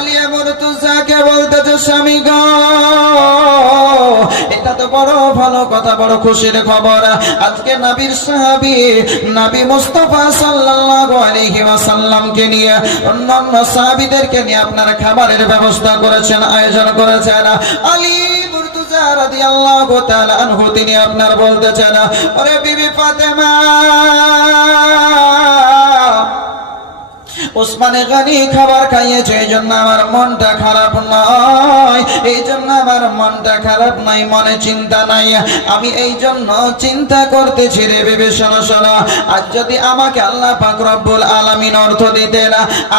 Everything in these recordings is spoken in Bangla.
আলিয়া মুর্তজাকে বলতেছে স্বামী গো, এটা তো বড় ভালো কথা, বড় খুশির খবর। আজকে নবীর সাহাবী নবী মুস্তাফা সাল্লাল্লাহু আলাইহি ওয়াসাল্লামকে নিয়ে অন্যান্য সাহাবীদেরকে নিয়ে আপনার খাবারের ব্যবস্থা করেছেন, আয়োজন করেছেন। আলী মুর্তজা রাদিয়াল্লাহু তাআলা আনহু তিনি আপনার বলতেছেন, ওরে বিবি ফাতেমা, ওসমানে গনি খাবার খাইয়েছে, এই জন্য আমার মনটা খারাপ নয়, এই জন্য আমার মনটা খারাপ নাই, মনে চিন্তা নাই। আমি এই জন্য চিন্তা করতেছি রে বিবি, শোনো শোনো, আজ যদি আমাকে আল্লাহ পাক রব্বুল আলামিন অর্থ দিতেন,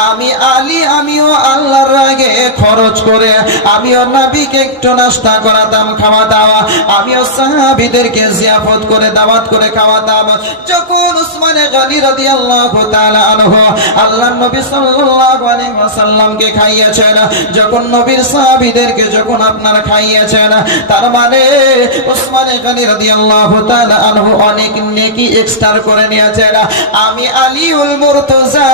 আমি আলী আমিও আল্লাহর রাগে খরচ করে আমিও নবীকে একটু নাস্তা করাতাম, খাওয়াতাম, আমিও সাহাবীদেরকে জিয়াফত করে দাওয়াত করে খাওয়াতাম। যখন ওসমানে গনি রাদিয়াল্লাহু তাআলা আনহু আল্লাহ নবী সাল্লাল্লাহু আলাইহি ওয়াসাল্লামকে খাইয়েছেন, যখন নবীর সাহাবীদেরকে যখন আপনার খাইয়েছেন, তার মানে ওসমানে গনি রাদিয়াল্লাহু তাআলা আনহু অনেক নেকি এক্সট্রা করে নিয়েছেন। আমি আলীউল মুর্তজা,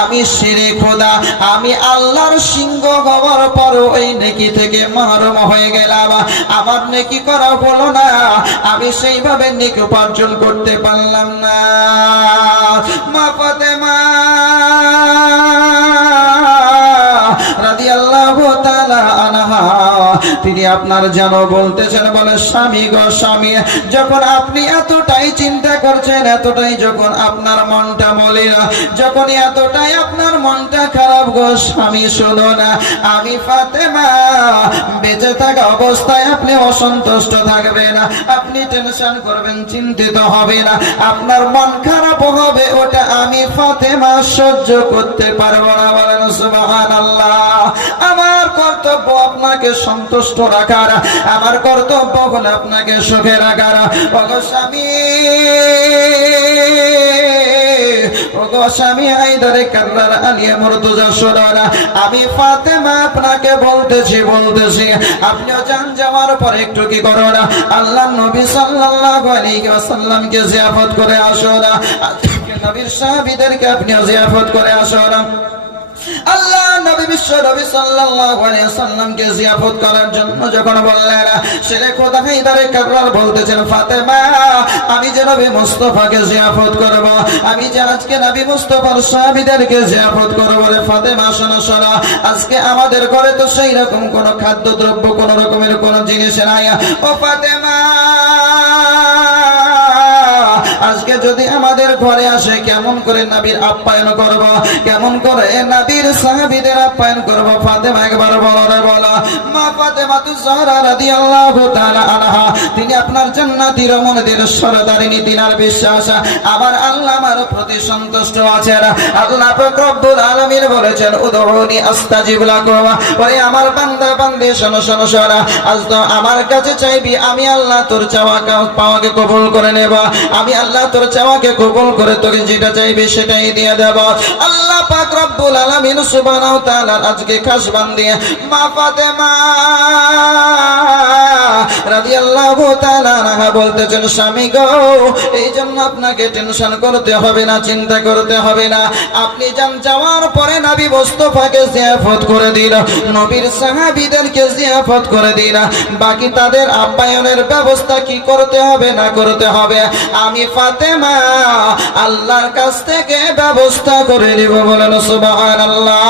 আমি শিরে খোদা, আমি আল্লাহর সিংহ হওয়ার পর ওই নেকি থেকে মাহরুম হয়ে গেলাম, আমার নেকি করা হলো না, আমি সেইভাবে নেকি উপার্জন করতে পারলাম না। মা ফাতেমা রাদিয়াল্লাহু তাআলা আনহা তিনি আপনার যেন বলতেছেন, বলে স্বামী গো স্বামী, যখন আপনি এতটাই চিন্তা করছেন, এতটাই যখন আপনার মনটা মলিন, যখন এতটাই আপনার মনটা খারাপ গো স্বামী, শুনো না, আমি ফাতেমা বেঁচে থাকা অবস্থায় আপনি অসন্তুষ্ট থাকবেন, আপনি টেনশন করবেন, চিন্তিত হবে না, আপনার মন খারাপ হবে, ওটা আমি ফাতেমা সহ্য করতে পারবো না। বলেন সুবহানাল্লাহ। আমার কর্তব্য আপনাকে সন্তুষ্ট রাখার, আমার কর্তব্য হলো আপনাকে সুখে রাখার। ওগো স্বামী, ওগো স্বামী হায়দারে কাররার আলিয়া মুর্তজা শোনা, আমি ফাতেমা আপনাকে বলতেছি, আপনিও যান, যাওয়ার পর একটু কি করো না, আল্লাহ নবী সাল্লাল্লাহু আলাইহি ওয়াসাল্লামকে জিয়াফত করে আসো না, নবীর সাহাবীদেরকে আপনিও জিয়াফত করে আসো না। আল্লাহ নবী বিশ্ব নবী সাল্লাল্লাহু আলাইহি ওয়াসাল্লামকে জিয়াফত করার জন্য যখন বললেন, শেরে খোদা হায়দারে কাররার বলতেছেন, ফাতেমা আমি যে নবী মুস্তাফাকে জিয়াফত করব, আমি যে আজকে নবী মুস্তাফার সাহাবীদেরকে জিয়াফত করব, রে ফাতেমা শোনো শোনো, আজকে আমাদের ঘরে তো সেই রকম কোন খাদ্যদ্রব্য, কোন রকমের কোন জিনিস নাই। ও ফাতেমা, আজকে যদি আমাদের ঘরে আসে, কেমন করে নবীর আপ্যায়ন করব, কেমন করে নবীর সাহাবীদের আপ্যায়ন করব? ফাতেমা একবার বলো রে বলো। মা ফাতেমাতুজ জাহরা রাদিয়াল্লাহু তাআলা আনহা তিনি আপনার জান্নাতি রমণীদের সরদারিনী, তিনার বিশ্বাস আমার আল্লাহ আমার প্রতি সন্তুষ্ট আছেন। আল্লাহ পাক রব্বুল আলামিন বলেছেন, উদউনি আস্তাজিব লাকুম, ওরে আমার বান্দা বান্দি শোনো শোনো শোনো, আজ তো আমার কাছে চাইবি, আমি আল্লাহ তোর চাওয়াকে পাওয়াকে কবুল করে নেব, আমি আল্লাহ তোর চাওয়াকে কবুল করে তোকে যেটা চাইবি সেটাই দিয়ে দেব। আল্লাহ পাক রব্বুল আলামিন সুবহানাহু ওয়া তাআলা আজকে খাস বান্দি মা ফাতেমা রাদিয়াল্লাহু তাআলা আনহা বলতেছেন, স্বামী গো, এই জন্য আপনাকে টেনশন করতে হবে না, চিন্তা করতে হবে না, আপনি যান, যাওয়ার পরে নবী মুস্তাফাকে জিয়াফত করে দিন, নবীর সাহাবীদেরকে জিয়াফত করে দিন, বাকি তাদের আপ্যায়নের ব্যবস্থা কি করতে হবে না করতে হবে আমি ফাতেমা আল্লাহর কাছ থেকে ব্যবস্থা করে নিব। বলেন সুবহানাল্লাহ।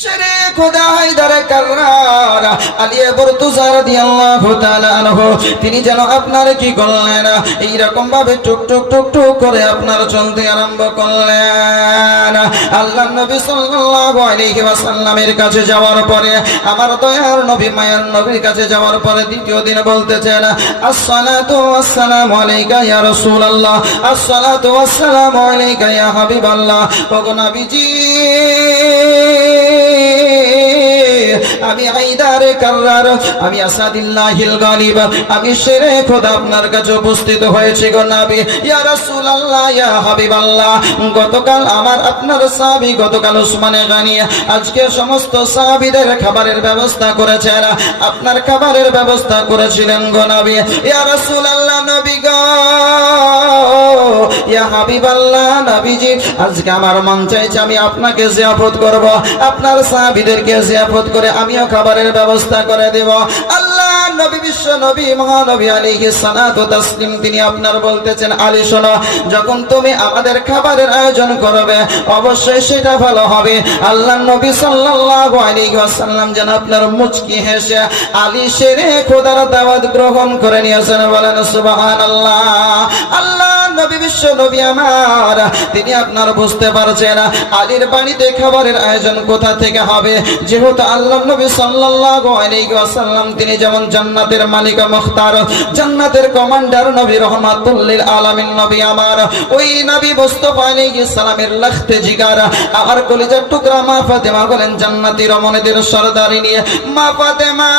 শেরে খোদা হায়দারে কাররার আলিয়া মুর্তজা রাদিয়াল্লাহু তাআলা আনহু তিনি যেন আপনার কি করলেন, এই রকম ভাবে টুক টুক টুক টুক করে আপনার চলতে আরম্ভ করলেন। আল্লাহ নবী সাল্লাল্লাহু আলাইহি ওয়াসাল্লামের কাছে যাওয়ার পরে, আমার দয়ার নবী মায়ার নবীর কাছে যাওয়ার পরে দ্বিতীয় দিন বলতেছেন, আসসালাতু ওয়াসসালামু আলাইকা ইয়া রাসূলুল্লাহ, আসসালাতু ওয়াসসালামু আলাইকা ইয়া হাবিবাল্লাহ। ওগো নবীজি, আমি হায়দারে কাররার, আমি আসাদুল্লাহিল গালিব, আমি শেরে খোদা আপনার কাছে উপস্থিত হয়েছি গো নবী। ইয়া রাসূলুল্লাহ, ইয়া হাবিবাল্লাহ, গতকাল আমার আপনার সাহাবী, গতকাল উসমানে গানী আজকে সমস্ত সাহাবীদের খাবারের ব্যবস্থা করেছেন, আপনার খাবারের ব্যবস্থা করেছিলেন গো নবী। ইয়া রাসূলুল্লাহ, নবী গো, ইয়া হাবিবাল্লাহ, নবীজি, আজকে আমার মন চাইছে আমি আপনাকে জিয়াফত করব, আপনার সাহাবীদেরকে জিয়াফত করে আমিও খাবারের ব্যবস্থা করে দেব। আল্লাহ নবী, বিশ্ব নবী, মহানবী আলাইহিস সালাতু তাসলিম, তিনি আপনার বলতেছেন, আলী শোনো, যখন তুমি আমাদের খাবারের আয়োজন করবে অবশ্যই সেটা ভালো হবে। আল্লাহ নবী সাল্লাল্লাহু আলাইহি ওয়াসাল্লাম যেন আপনার মুচকি হেসে আলী শেরে খোদার দাওয়াত গ্রহণ করে নিয়েছেন, বলেন সুবহানাল্লাহ। আল্লাহ নবী, বিশ্ব নবী আমার, তিনি আপনার বুঝতে পারছেন আলীর বাড়িতে খাবারের আয়োজন কোথা থেকে হবে, যেহেতু আল্লাহ নবী সাল্লাল্লাহু আলাইহি ওয়াসাল্লাম তিনি যেমন জান্নাতের মালিক মুখতার, জান্নাতের কমান্ডার নবী, রহমাতুল লিল আলামিন নবী আমার, ওই নবী মুস্তাফা আলাইহিস সালামের লখতে জিগার, আমার কলিজার টুকরা মা ফাতেমা বলেন, জান্নাতি রমণীদের সরদারিনী মা ফাতেমা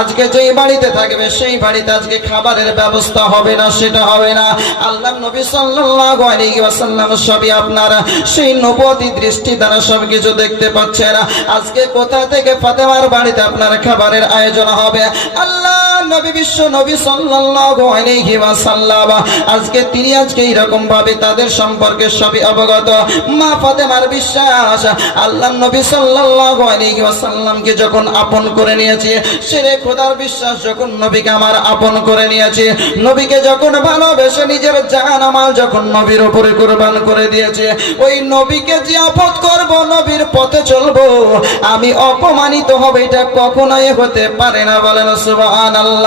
আজকে যেই বাড়িতে থাকবে সেই বাড়িতে আজকে খাবারের ব্যবস্থা হবে না, সেটা হবে না। আল্লাহ নবী সাল্লাল্লাহু আলাইহি ওয়াসাল্লাম সবই আপনার সেই নবুয়তি দৃষ্টি দ্বারা সবকিছু দেখতে পাচ্ছেন। আজকে কোথা থেকে ফাতেমার বাড়িতে আপনার খাবারের আয়োজন হবে, আল্লাহ নবী, বিশ্ব নবী সাল্লাল্লাহু আলাইহি ওয়াসাল্লাম আজকে তিনি আজকে এরকম ভাবে তাদের সম্পর্কে সবই অবগত। মা ফাতেমার বিশ্বাস, আল্লাহ নবী সাল্লাল্লাহু আলাইহি ওয়াসাল্লামকে যখন আপন করে নিয়েছে, শেরে খোদার বিশ্বাস, যখন নবীকে আমার আপন করে নিয়েছে, নবীকে যখন ভালোবেসে নিজের জান আমাল যখন নবীর উপরে কুরবান করে দিয়েছে, ওই নবীকে জিয়াফত করব, নবীর পথে চলবো, আমি অপমানিত হবে এটা কখনোই হতে পারে না, বলেন সুবহানাল্লাহ।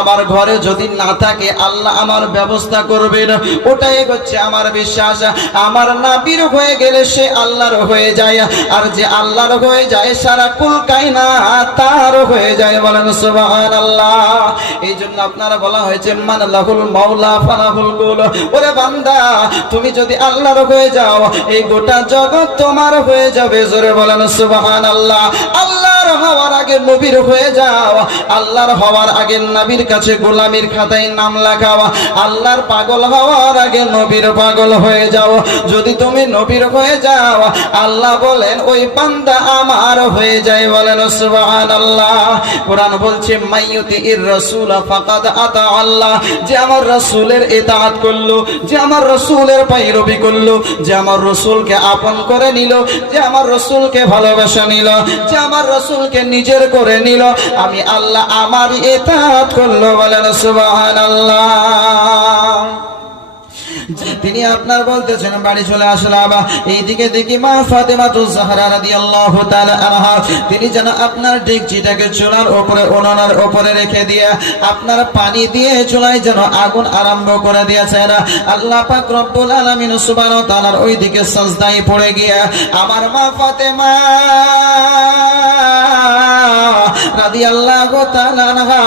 আমার ঘরে যদি না থাকে আল্লাহ আমার ব্যবস্থা করবেন, ওটাই হচ্ছে আমার বিশ্বাস। আমার নবীর হয়ে গেলে সে আল্লাহর হয়ে যায়, আর যে আল্লাহর হয়ে যায় সারা কুল কায়নাত তার হয়ে যায়, বলেন সুবহানাল্লাহ। এই জন্য আপনারা বলা হয়েছে মান লাহুল মাওলা ফালাহুল কুল, ওরে বান্দা তুমি যদি আল্লাহর হয়ে যাও এই গোটা জগৎ তোমার হয়ে যাবে, জোরে বলেন সুবহানাল্লাহ। আল্লাহর হওয়ার আগে নবীর হয়ে যাও, আল্লাহর হওয়ার আগে নবীর কাছে গোলামির খাতায় নাম লেখাও, আল্লাহর পাগল হওয়ার আগে নবীর পাগল হয়ে যাও। যদি তুমি নবীর হয়ে যাও আল্লাহ বলেন ওই বান্দা আমার হয়ে যায়, বলেন সুবহানাল্লাহ। কোরআন বলছে মাইয়ুতির রাসূল ফাকাদ আতা আল্লাহ, যে আমার রাসূলের ইতাআত করলো, যে আমার রাসূলের পৈরবি করলো, যে আমার রাসূলকে আপন করে নিল, যে আমার রাসূলকে ভালোবাসা নিল, যে আমার রাসূলকে নিজের করে নিল, আমি আল্লাহ আমার ইতাআত করলো, বলেন সুবহানাল্লাহ। তিনি আপনার বলতেছেন বাড়ি চলে আসলাম, এইদিকে দেখি মা ফাতেমাতুজ জাহরা রাদিয়াল্লাহু তাআলা আনহা তিনি যেন আপনার ডেকচিটাকে চুলার উপরে, উনানের উপরে রেখে দিয়ে আপনার পানি দিয়ে চুলায় যেন আগুন আরম্ভ করে দিয়েছেন। আল্লাহ পাক রব্বুল আলামিন সুবহানাহু ওয়া তাআলার ওইদিকে সাজদায় পড়ে গিয়ে আমার মা ফাতেমা রাদিয়াল্লাহু তাআলা আনহা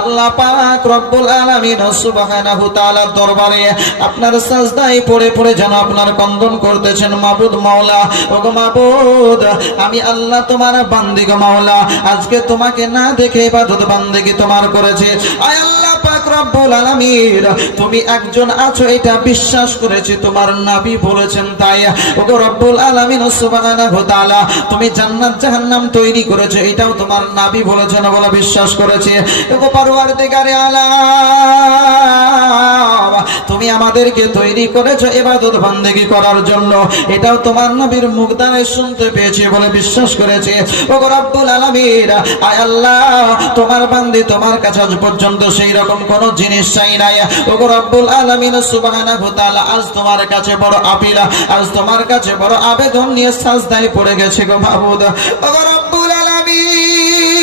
আল্লাহ পাক রব্বুল আলামিন সুবহানাহু ওয়া তাআলার দরবারে আপনার সাজদায় পড়ে পড়ে যেন আপনার কন্দন করতেছেন, মাবুদ মাওলা, ওগো মাবুদ আমি আল্লাহ তোমার বান্দি গো মাওলা, আজকে তোমাকে না দেখে ইবাদত বান্দেগি তোমার করেছে। আয় আল্লাহ পাক রব্বুল আলামিন তুমি একজন আছো এটা বিশ্বাস করেছি, তোমার নবী বলেছেন তাই। ওগো রব্বুল আলামিন সুবহানাহু ওয়া তাআলা তুমি জান্নাত জাহান্নাম তৈরি করেছো এটাও তোমার নবী বলেছেন বলে বিশ্বাস করেছে। ওগো পরওয়ারদিগারে আলাম তুমি আমাদেরকে তৈরি করেছো ইবাদত বান্দেগি করার জন্য, এটাও তোমার নবীর মুখ দ্বারা শুনতে পেয়েছি বলে বিশ্বাস করেছে। ওগো রব্বুল আলামিন আয় আল্লাহ তোমার বান্দি তোমার কাছে আজ পর্যন্ত সেই রকম কোন জিনিস চাই নাই। ওগো রব্বুল আলামিন সুবহানাহু ওয়া তাআলা আজ তোমার কাছে বড় আপিল, আজ তোমার কাছে বড় আবেদন নিয়ে সাজদায় পড়ে গেছে গো মাবুদ। ওগো রব্বুল আলামিন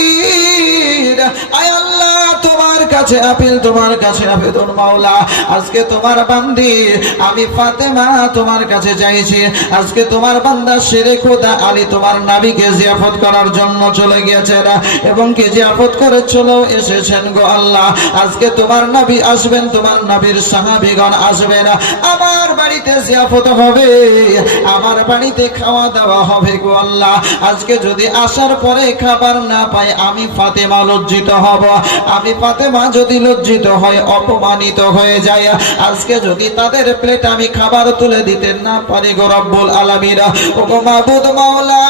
আয় আল্লাহ তোমার কাছে আপিল, তোমার কাছে আবেদন মাওলা। আজকে তোমার বান্দি আমি ফাতেমা তোমার কাছে চাইছি, আজকে তোমার বান্দা শেরে খোদা আলী তোমার নবীকে জিয়াফত করার জন্য চলে গিয়েছেন এবং কে জিয়াফত করে চলেও এসেছেন গো আল্লাহ। আজকে তোমার নবী আসবেন, তোমার নবীর সাহাবীগণ আসবেন, আমার বাড়িতে জিয়াফত হবে, আমার বাড়িতে খাওয়া দাওয়া হবে গো আল্লাহ। আজকে যদি আসার পরে খাবার না পাই আমি ফাতেমা লজ্জিত হব, আমি ফাতেমা যদি লজ্জিত হয় অপমানিত হয়ে যায়। আজকে যদি তাদের প্লেট আমি খাবার তুলে দিতে না পারি গো রব্বুল আলামিন, ও গো মাবুদ মাওলা,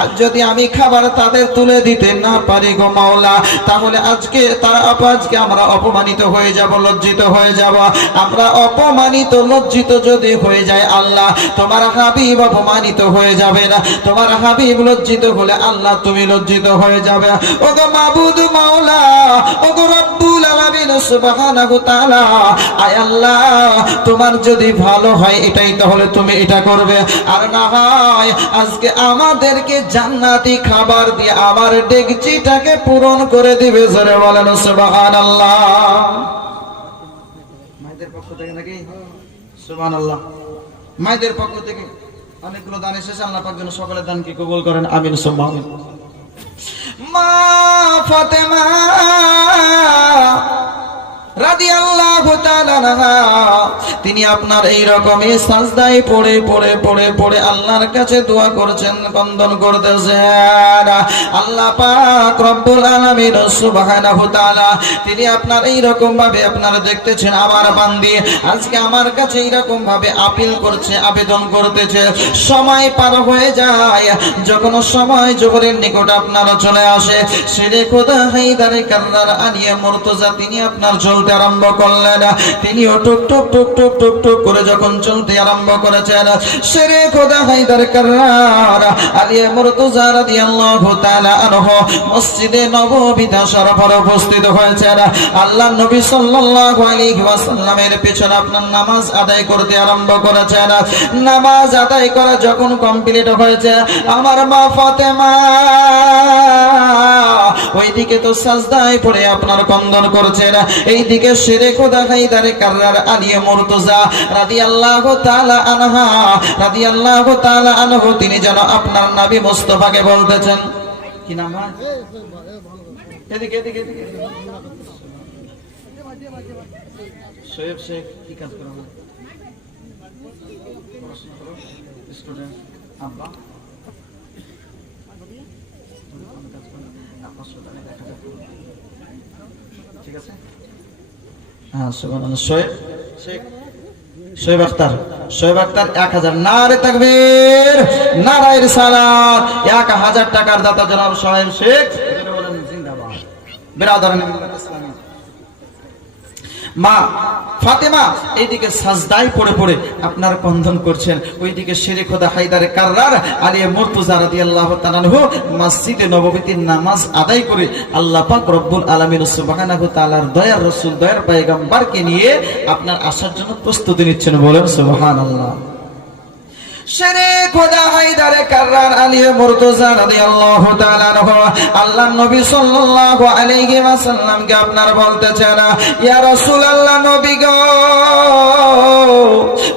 আর যদি আমি খাবার তাদের তুলে দিতে না পারি গো মাওলা, তাহলে আজকে আমরা অপমানিত হয়ে যাব, লজ্জিত হয়ে যাব। আমরা অপমানিত লজ্জিত যদি হয়ে যায় আল্লাহ, তোমার হাবিব অপমানিত হয়ে যাবে না, তোমার হাবিব লজ্জিত হলে আল্লাহ তুমি লজ্জিত হয়ে যাবে। ও গো মাবুদ মাওলা, ও গো রব্বুল আলামিন সুবহানাহু তাআলা, আয় আল্লাহ তোমার যদি ভালো হয় এটাই তাহলে তুমি এটা করবে, আর না হয় আজকে আমাদেরকে জান্নাতি খাবার দিয়ে আমার ডেকচিটাকে পূরণ করে দিবে। জোরে বলেন সুবহানাল্লাহ। মায়েদের পক্ষ থেকে নাকি? সুবহানাল্লাহ। মায়েদের পক্ষ থেকে অনেকগুলো দান এসেছে, আল্লাহ পাক যেন সকলের দানকে কবুল করেন, আমিন সুম্মা আমিন। মা ফাতেমা রাদিয়াল্লাহু তাআলা আনহা তিনি আপনার এই রকমই সাজদায় পড়ে পড়ে পড়ে পড়ে আল্লাহর কাছে দোয়া করছেন, বন্দন করতেছেন। আল্লাহ পাক রব্বুল আলামিন সুবহানাহু তাআলা তিনি আপনার এই রকম ভাবে আপনারা দেখতেছেন আমার বান্দি আজকে আমার কাছে এই রকম ভাবে আপিল করছে, আবেদন করতেছে। সময় পার হয়ে যায়, যখন সময় জোহরের নিকট আপনারা চলে আসে, শেরে খোদা হায়দারে কাররার আলিয়া মুর্তজা তিনি আপনার চলতে আরম্ভ করলেন। তিনিও টুক টুক টুক টুক টুক টুক করে যখন চলতে আরম্ভ করেছেন, শেরে খোদা হায়দার কাররার আলিয়া মুর্তজা রাদিয়াল্লাহু তাআলা আনহু মসজিদে নববীতে শরফে উপস্থিত হয়েছেন। আল্লাহর নবী সাল্লাল্লাহু আলাইহি ওয়াসাল্লামের পেছনে আপনার নামাজ আদায় করতে আরম্ভ করেছেন। নামাজ আদায় করা যখন কমপ্লিট হয়েছে, আমার মা ফাতেমা ওইদিকে তো সাজদায় পড়ে আপনার কন্দন করছেন, এইদিকে শেরে খোদা হায়দারে কাররার আলিয়া মুর্তজা রাদিয়াল্লাহু তাআলা আনহা রাদিয়াল্লাহু তাআলা আনহু তিনি যেন আপনার নবী মুস্তাফাকে বলতেছেন কি নাম? এদিকে এদিকে এদিকে শোয়েব শেখ কি কাজ করেন? স্টুডেন্ট আব্বা ঠিক আছে। হ্যাঁ শোয়েব আখতার 1000 নারে তাকবীর নারায়ে রিসালাত 1000 টাকার দাতা জনাব শোয়েব শেখ বলেন জিন্দাবাদ। বিরাদরান ইসলামী মা ফাতেমা এইদিকে সাজদায় পড়ে পড়ে আপনার কন্দন করছেন, ওইদিকে শেরে খোদা হায়দারে কাররার আলিয়া মুর্তজা রাদিয়াল্লাহু তাআলা আনহু মসজিদে নববীতে নামাজ আদায় করে আল্লাহ পাক রব্বুল আলামিন সুবহানাহু তাআলার দয়ার রাসূল দয়ার পয়গম্বরকে নিয়ে আপনার আসার জন্য প্রস্তুতি নিচ্ছেন। বলেন সুবহানাল্লাহ। শেরে খোদা হায়দারে কাররার আলিয়া মুর্তজা রাদিয়াল্লাহু তাআলা আনহু আল্লাহর নবী সাল্লাল্লাহু আলাইহি ওয়াসাল্লামকে আপনার বলতেছেন, ইয়া রাসূলুল্লাহ নবী গো,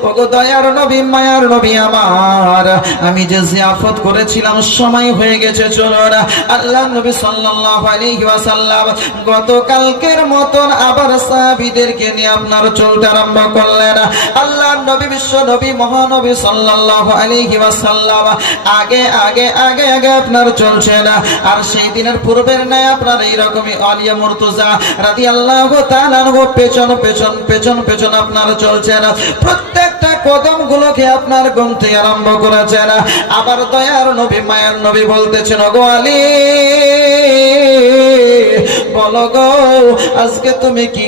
ওগো দয়ার নবী মায়ার নবী আমার, আমি যে জিয়াফত করেছিলাম সময় হয়ে গেছে, চলুন। আল্লাহর নবী সাল্লাল্লাহু আলাইহি ওয়াসাল্লাম গতকালকের মতন আবার সাহাবীদেরকে নিয়ে আপনার চলতে আরম্ভ করলেন। আল্লাহর নবী বিশ্ব নবী মহানবী সাল্লাল্লাহু আলাইহি ওয়াসাল্লাম আগে আগে আগে আগে আপনার চলছেন। আর সেই দিনের পূর্বের ন্যায় আপনার এইরকমই আলিয়া মুর্তজা রাদিয়াল্লাহু তাআলা আনহু পেছন পেছন পেছন পেছন আপনার চলছেন, প্রত্যেকটা কদম গুলোকে আপনার গুনতে আরম্ভ করেছেন। আবার দয়ার নবী মায়ার নবী বলতেছেন, ওগো আলী বলো গো আজকে তুমি কি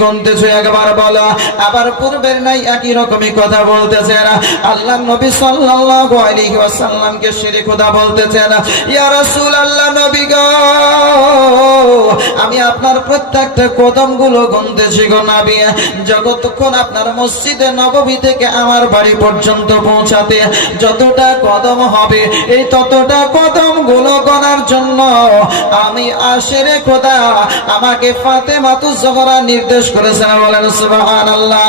গুনতেছো একবার বলো। আবার পূর্বের নাই একই রকমই কথা বলতেছেন। আল্লাহ নবী সাল্লাল্লাহু আলাইহি ওয়াসাল্লামকে শিরে খোদা বলতেছেন, ইয়া রাসূলুল্লাহ নবী গো আমি আপনার প্রত্যেকটা কদমগুলো গুনতেছি গো নবী। যতক্ষণ আপনার মসজিদে নববী থেকে আমার বাড়ি পর্যন্ত পৌঁছাতে যতটা কদম হবে এই ততটা কদমগুলো গণার জন্য আমি আশেরে খোদা আমাকে ফাতেমাতুজ জোহরা নির্দেশ করেছেন। বলেন সুবহানাল্লাহ।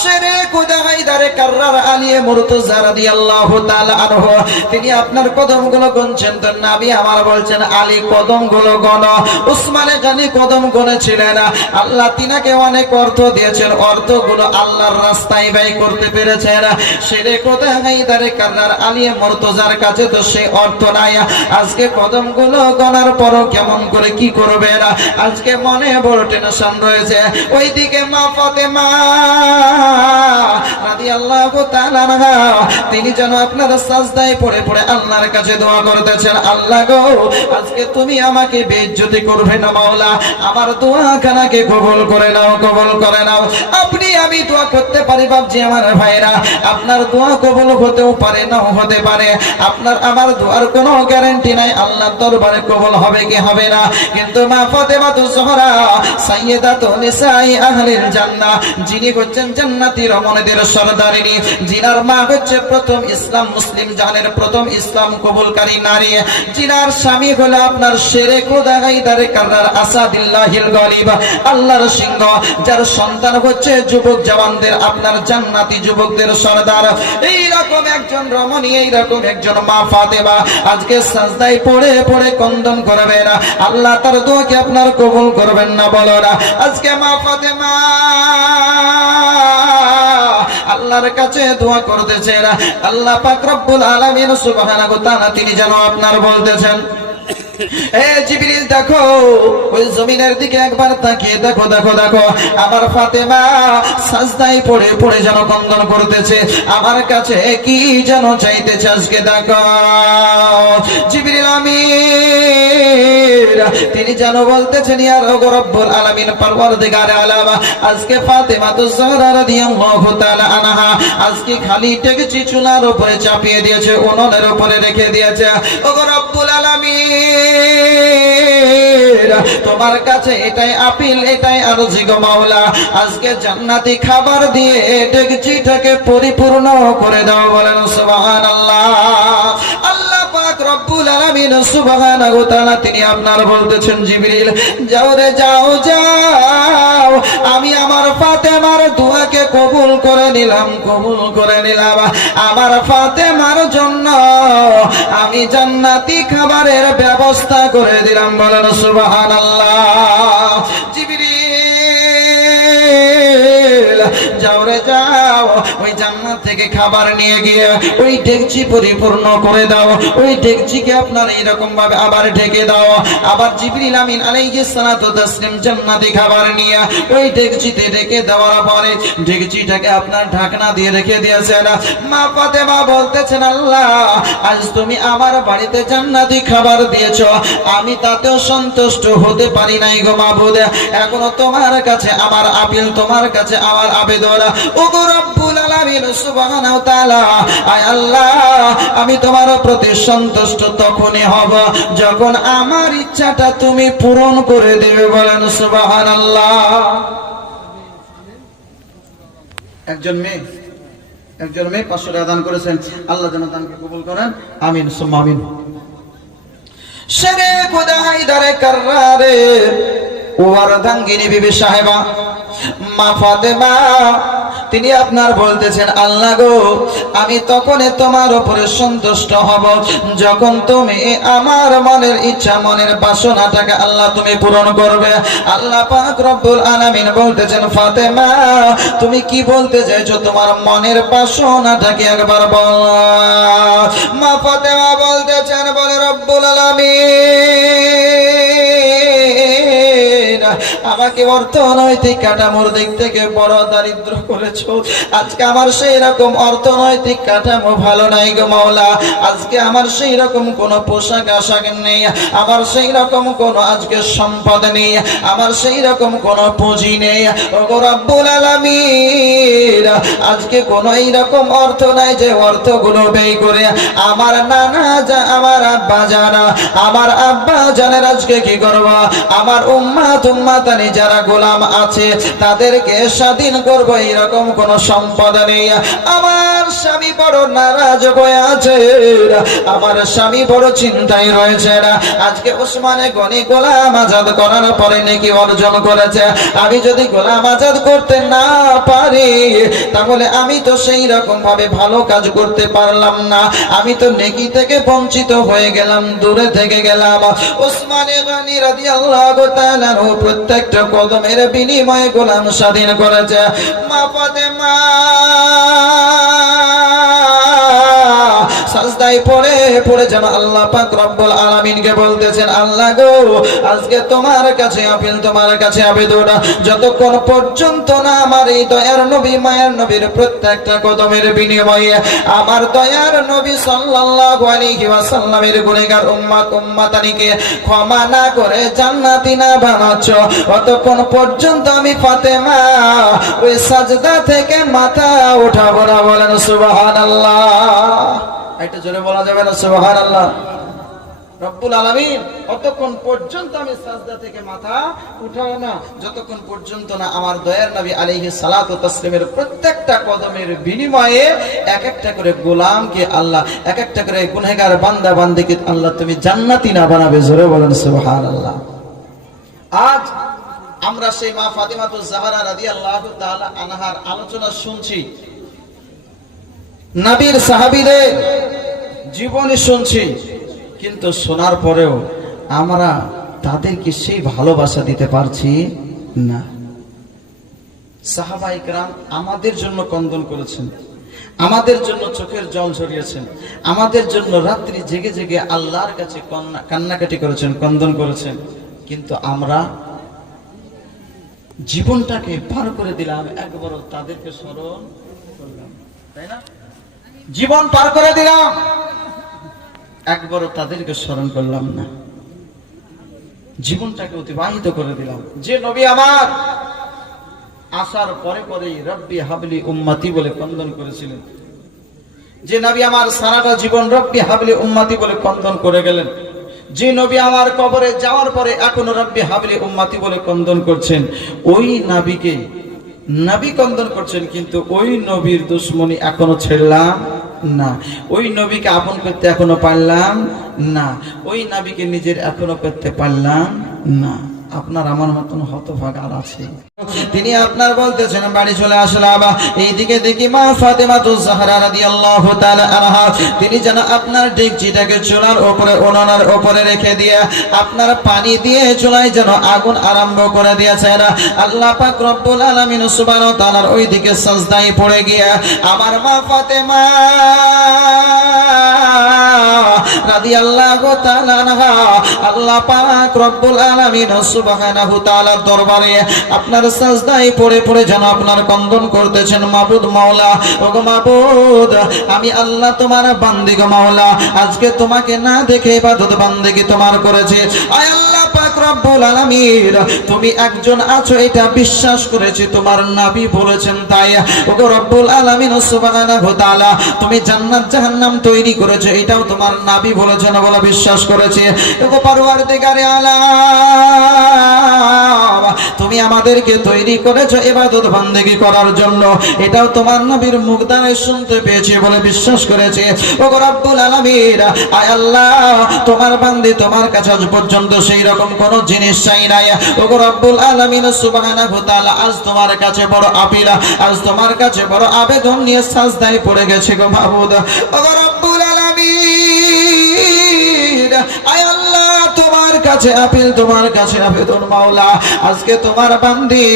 শেরে খোদা হায়দারে কাররার আলী মুরতাজা রাদিয়াল্লাহু তাআলা আনহু তিনি আপনার কদমগুলো গুনছেন তো নবী আমার বলছেন আলী কদমগুলো গণো। উসমানে গনি কদম গুনেছিলেন। আল্লাহ তিনাকে অনেক অর্থ দিয়েছেন, অর্থগুলো আল্লাহর রাস্তায় ব্যয় করতে পেরেছেন। শেরে খোদা হায়দারে কাররার আলী মুরতাজার কাছে তো সেই অর্থ নাই। আজকে কদমগুলো গণার পরও কেমন করে কি করবে না, আজকে মনে বড় টেনশন রয়েছে। ওইদিকে মা ফাতেমা রাদিয়াল্লাহু তাআলা আনহা তিনি যেন আপনার সাজদায় পড়ে পড়ে আল্লাহর কাছে দোয়া করতেছেন, আল্লাহ গো আজকে তুমি আমাকে বেইজ্জতি করবে না মাওলা, আমার দোয়াখানাকে কবুল করে নাও, কবুল করে নাও। আপনি আমি দোয়া করতে পারি বাপজি আমার ভাইরা, আপনার দোয়া কবুল হতেও পারে নাও হতে পারে, আপনার আমার দোয়ার কোনো গ্যারান্টি নাই আল্লাহর দরবারে কবুল হবে কি হবে না। কিন্তু মা ফাতেমাতুজ জোহরা সাইয়্যিদাতুন নিসাই আহলিল জান্নাহ যিনি হচ্ছেন জান্নাতি রমণীদের সরদারিনী, যিনার মা হচ্ছে প্রথম ইসলাম মুসলিম জাহানের প্রথম ইসলাম কবুলকারী নারী, যিনার স্বামী হলো আপনার শেরে খোদা হায়দারে কাররার আসাদুল্লাহিল গালিব আল্লাহর সিংহ, যার সন্তান হচ্ছে যুবক জওয়ানদের আপনার জান্নাতি যুবকদের সরদার। এই রকম একজন রমণী, এই রকম একজন মা ফাতেমা আজকে সাজদায় পড়ে পড়ে কন্দন করবেন, আল্লাহ তার দোয়াকে আপনার কবুল করবেন না বলো না। আজকে মা ফাতেমা আল্লাহর কাছে দোয়া করতেছেন, আল্লাহ পাক রব্বুল আলামিন সুবহানাহু ওয়া তাআলা তিনি যেন আপনার বলতেছেন, এ জিবরিল দেখো ওই জমিনের দিকে একবার তাকিয়ে দেখো দেখো দেখো আমার ফাতেমা সাজদায় পড়ে পড়ে যেন কন্দন করতেছে, আমার কাছে কি যেন চাইতেছে আজকে দেখো। জিবরিল আমিন তিনি যেন বলতেছেন, ইয়া রব্বুল আলামিন পরওয়ারদিগার আলাম আজকে ফাতেমাতুজ জোহরা রাদিয়াল্লাহু তাআলা আনহা আজকে খালি টেকচি চুলার উপরে চাপিয়ে দিয়েছে, উনুনের উপরে রেখে দিয়েছে। ও রব্বুল আলামিন তোমার কাছে এটাই আপিল, এটাই আরজি গো মাওলা, আজকে জান্নাতি খাবার দিয়ে ডেকচিটাকে পরিপূর্ণ করে দাও। বলেন সুবহানাল্লাহ। আল্লাহ পাক রব্বুল আলামিন সুবহানাহু ওয়া তাআলা তিনি আপনার বলতেছেন, জিবরিল যাও রে যাও যাও, আমি আমার ফাতেমার দোয়াকে কবুল করে নিলাম, কবুল করে নিলাম। আমার ফাতেমার জন্য আমি জান্নাতি খাবারের ব্যবস্থা করে দিলাম। বলেন সুবহানাল্লাহ। জিবরিল যাও রে যাও, ওই জান্নাত থেকে খাবার নিয়ে গিয়ে ওই ডেকচি পরিপূর্ণ করে দাও, ওই ডেকচিকে আপনার এইরকম ভাবে আবার ঢেকে দাও। আবার জিবরিল আমিন আলাইহিস সালাতু তাসলিম জান্নাতি খাবার নিয়ে ওই ডেকচিতে ঢেকে দেওয়ার পরে ডেকচিটাকে আপনার ঢাকনা দিয়ে রেখে দিয়েছেন। মা ফাতেমা বলতেছেন, আল্লাহ আজ তুমি আমার বাড়িতে জান্নাতি খাবার দিয়েছো, আমি তাতেও সন্তুষ্ট হতে পারি নাই গো মাবুদ, এখনো তোমার কাছে আমার আপিল, তোমার কাছে আমার আবেদন। ও গো রব্বুল আলামিন সুবহানাহু ওয়া তাআলা, আয় আল্লাহ আমি তোমার প্রতি সন্তুষ্ট তখনই হব যখন আমার ইচ্ছাটা তুমি পূরণ করে দেবে। বলেন সুবহানাল্লাহ। একজন মেয়ে 500 টাকা দান করেছেন, আল্লাহ যেন দানকে কবুল করেন, আমিন সুম্মা আমিন। শেরে খোদা হায়দারে কাররারে ওয়ারদাঙ্গিনী বিবি সাহেবা মা ফাতেমা তিনি আপনার বলতেছেন, আল্লাহ গো আমি তখনই তোমার উপরে সন্তুষ্ট হব যখন তুমি আমার মনের ইচ্ছা, মনের বাসনাটাকে আল্লাহ তুমি পূরণ করবে। আল্লাহ পাক রব্বুল আলামিন বলতেছেন, ফাতেমা তুমি কি বলতে চাইছো, তোমার মনের বাসনাটাকে একবার বল। মা ফাতেমা বলতেছেন, বলে রব্বুল আলামিন আমাকে অর্থনৈতিক কাঠামোর দিক থেকে বড় দারিদ্র করেছো। আজকে আমার সেই রকম অর্থনৈতিক কাঠামো ভালো নাই গো মাওলা। আজকে আমার সেই রকম কোনো পোশাক আশাক নেই, আমার সেই রকম কোনো আজকে সম্পদ নেই, আমার সেই রকম কোনো পুঁজি নেই। ওগো রব্বুল আলামিন, আজকে কোনো এইরকম অর্থ নাই যে অর্থগুলো ব্যয় করে আমার নানা আমার আব্বা জানা, আমার আব্বা জানের আজকে কি করব, আমার উম্মাতানি যারা গোলাম আছে তাদেরকে স্বাধীন করব, এরকম কোন সম্পদ নেই। আমার স্বামী বড় নারাজ হয়ে আছে, আমার স্বামী বড় চিন্তায় রয়েছে। আজকে ওসমানে গনি গোলাম আজাদ করার পরে নাকি অর্জন করেছে, আমি যদি গোলাম আজাদ করতে না পারি তাহলে আমি তো সেই রকম ভাবে ভালো কাজ করতে পারলাম না, আমি তো নেকি থেকে বঞ্চিত হয়ে গেলাম, দূরে থেকে গেলাম। ওসমানে গনি রাদিয়াল্লাহু তাআলা প্রত্যেকটা কদমের বিনিময়ে গোলাম স্বাধীন করেছে। মা ফাতেমা সাজদায় পড়ে পড়ে যেন আল্লাহ পাক রব্বুল আলামিনকে বলতেছেন, আল্লাহ গো, আজকে তোমার কাছে আপিল, তোমার কাছে আবেদন, যতক্ষণ পর্যন্ত না আমার এই দয়ার নবী মায়ের নবীর প্রত্যেকটা কদমের বিনিময়ে আমার দয়ার নবী সাল্লাল্লাহু আলাইহি ওয়াসাল্লামের গুনাহগার উম্মাতানিকে ক্ষমা না করে জান্নাতি না বানাচ্ছ, ততক্ষণ পর্যন্ত আমি ফাতেমা ওই সাজদা থেকে মাথা উঠাবো না। বলেন সুবহানাল্লাহ। এটা জোরে বলা যাবে না সুবহানাল্লাহ। রব্বুল আলামিন, অতক্ষণ পর্যন্ত আমি সাজদা থেকে মাথা উঠাবো না যতক্ষণ পর্যন্ত না আমার দয়ার নবী আলাইহিস সালাতু ওয়াস সালামের প্রত্যেকটা কদমের বিনিময়ে এক একটা করে গোলামকে আল্লাহ, এক একটা করে গুনাহগার বান্দা বান্দিকে আল্লাহ তুমি জান্নাতি না বানাবে। জোরে বলেন সুবহানাল্লাহ। আজ আমরা সেই মা ফাতিমাতুজ জাহরা রাদিয়াল্লাহু তাআলা আনহার আলোচনা শুনছি, নবীর সাহাবীদের জীবনী শুনছি, কিন্তু শোনার পরেও আমরা তাদেরকে সেই ভালোবাসা দিতে পারছি না। সাহাবায়ে কেরাম আমাদের জন্য ক্রন্দন করেছেন, আমাদের জন্য চোখের জল ঝরিয়েছেন, আমাদের জন্য রাত্রি জেগে জেগে আল্লাহর কাছে কান্নাকাটি করেছেন, ক্রন্দন করেছেন, কিন্তু আমরা জীবনটাকে পার করে দিলাম, একবারও তাদেরকে স্মরণ করলাম, তাই না? জীবন পার করে দিলাম, একবারও তাদেরকে স্মরণ করলাম না, জীবনটাকে অতিবাহিত করে দিলাম। যে নবী আমার আসার পরে পরেই রব্বি হাবলি উম্মতি বলে ক্রন্দন করেছিলেন, যে নবী আমার সারাটা জীবন রব্বি হাবলি উম্মতি বলে ক্রন্দন করে গেলেন, যে নবী আমার কবরে যাওয়ার পরে এখনো রব্বি হাবলি উম্মতি বলে ক্রন্দন করছেন, ওই নবীকে নবী ক্রন্দন করছেন, কিন্তু ওই নবীর দুশ্মনী এখনো ছেড়লাম না, ওই নবীকে আপন করতে এখনো পারলাম না, ওই নবীকে নিজের এখনো করতে পারলাম না। আপনার আমার মতন হতভাগা আর আছে? তিনি আপনার বলতেছেন বাড়ি চলে আসলাম, এইদিকে দেখি মা ফাতেমাতুজ জাহরা রাদিয়াল্লাহু তাআলা আনহা তিনি যেন আপনার ডেকচিটাকে চুলার উপরে উনানের উপরে রেখে দিয়ে আপনার পানি দিয়ে চুলায় যেন আগুন আরম্ভ করে দিয়েছেন। আল্লাহ পাক রব্বুল আলামিন সুবহানাহু ওয়া তাআলার ওইদিকে সাজদায় পড়ে গিয়ে আমার মা ফাতেমা রাদিয়াল্লাহু তাআলা আনহা আল্লাহ পাক রব্বুল আলামিন সুবহানাহু ওয়া তাআলার দরবারে আপনার সাজদায় পড়ে পড়ে যেন আপনার ক্রন্দন করতেছেন, মাবুদ মাওলা, ওগো মাবুদ, আমি আল্লাহ তোমার বান্দি গো মাওলা, আজকে তোমাকে না দেখে ইবাদত বান্দেগি তোমার করেছে। আয় আল্লাহ পাক রব্বুল আলামিন, তুমি একজন আছো এটা বিশ্বাস করেছি, তোমার নবী বলেছেন তাই। ওগো রব্বুল আলামিন সুবহানাহু ওয়া তাআলা, তুমি জান্নাত জাহান্নাম তৈরি করেছো এটাও তোমার নবী বলেছেন বলে বিশ্বাস করেছে। ওগো পরওয়ারদিগারে আলাম, তুমি আমাদেরকে তৈরি করেছো ইবাদত বান্দেগি করার জন্য, এটাও তোমার নবীর মুখ দ্বারা শুনতে পেয়েছি বলে বিশ্বাস করেছে। ওগো রব্বুল আলামিন, আয় আল্লাহ, তোমার বান্দি তোমার কাছে আজ পর্যন্ত সেই রকম কোন জিনিস চাই নাই। ওগো রব্বুল আলামিন সুবহানাহু ওয়া তাআলা, আজ তোমার কাছে বড় আপিল, আজ তোমার কাছে বড় আবেদন নিয়ে সাজদায় পড়ে গেছে গো মাবুদ। ওগো রব্বুল আলামিন, আয় আল্লাহ, তোমার কাছে আপিল, তোমার কাছে আবেদন মাওলা। আজকে তোমার বান্দি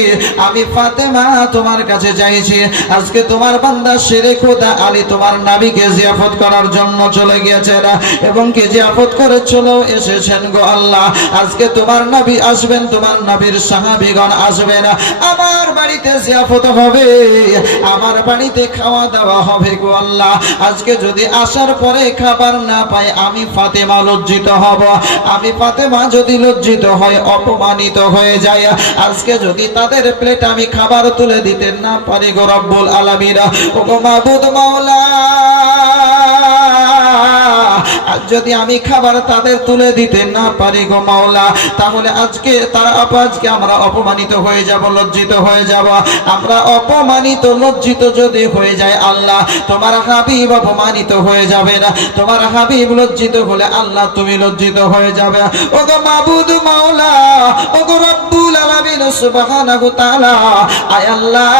আমি ফাতেমা তোমার কাছে চাইছি, আজকে তোমার বান্দা শেরে খোদা আলী তোমার নবীকে জিয়াফত করার জন্য চলে গিয়েছেন এবং কে জিয়াফত করে চলেও এসেছেন গো আল্লাহ। আজকে তোমার নবী আসবেন, তোমার নবীর সাহাবীগণ আসবেন, আমার বাড়িতে জিয়াফত হবে, আমার বাড়িতে খাওয়া দাওয়া হবে গো আল্লাহ। আজকে যদি আসার পরে খাবার না পাই আমি ফাতেমা লজ্জিত হব, আমি ফাতেমা যদি লজ্জিত হয় অপমানিত হয়ে যায়। আজকে যদি তাদের প্লেট আমি খাবার তুলে দিতে না পারি গো রব্বুল আলামিন, ও গো মাবুদ মাওলা, যদি আমি খাবার তাদের তুলে দিতে না পারি গো মাওলা, তাহলে আজকে আমরা অপমানিত হয়ে যাব, লজ্জিত হয়ে যাব। আমরা অপমানিত লজ্জিত যদি হয়ে যায় আল্লাহ, তোমার হাবিব অপমানিত হয়ে যাবে না, তোমার হাবিব লজ্জিত হলে আল্লাহ তুমি লজ্জিত হয়ে যাবে। ও গো মাবুদ মাওলা, ও গো রব্বুল আলামিন সুবহানাহু তাআলা, আয় আল্লাহ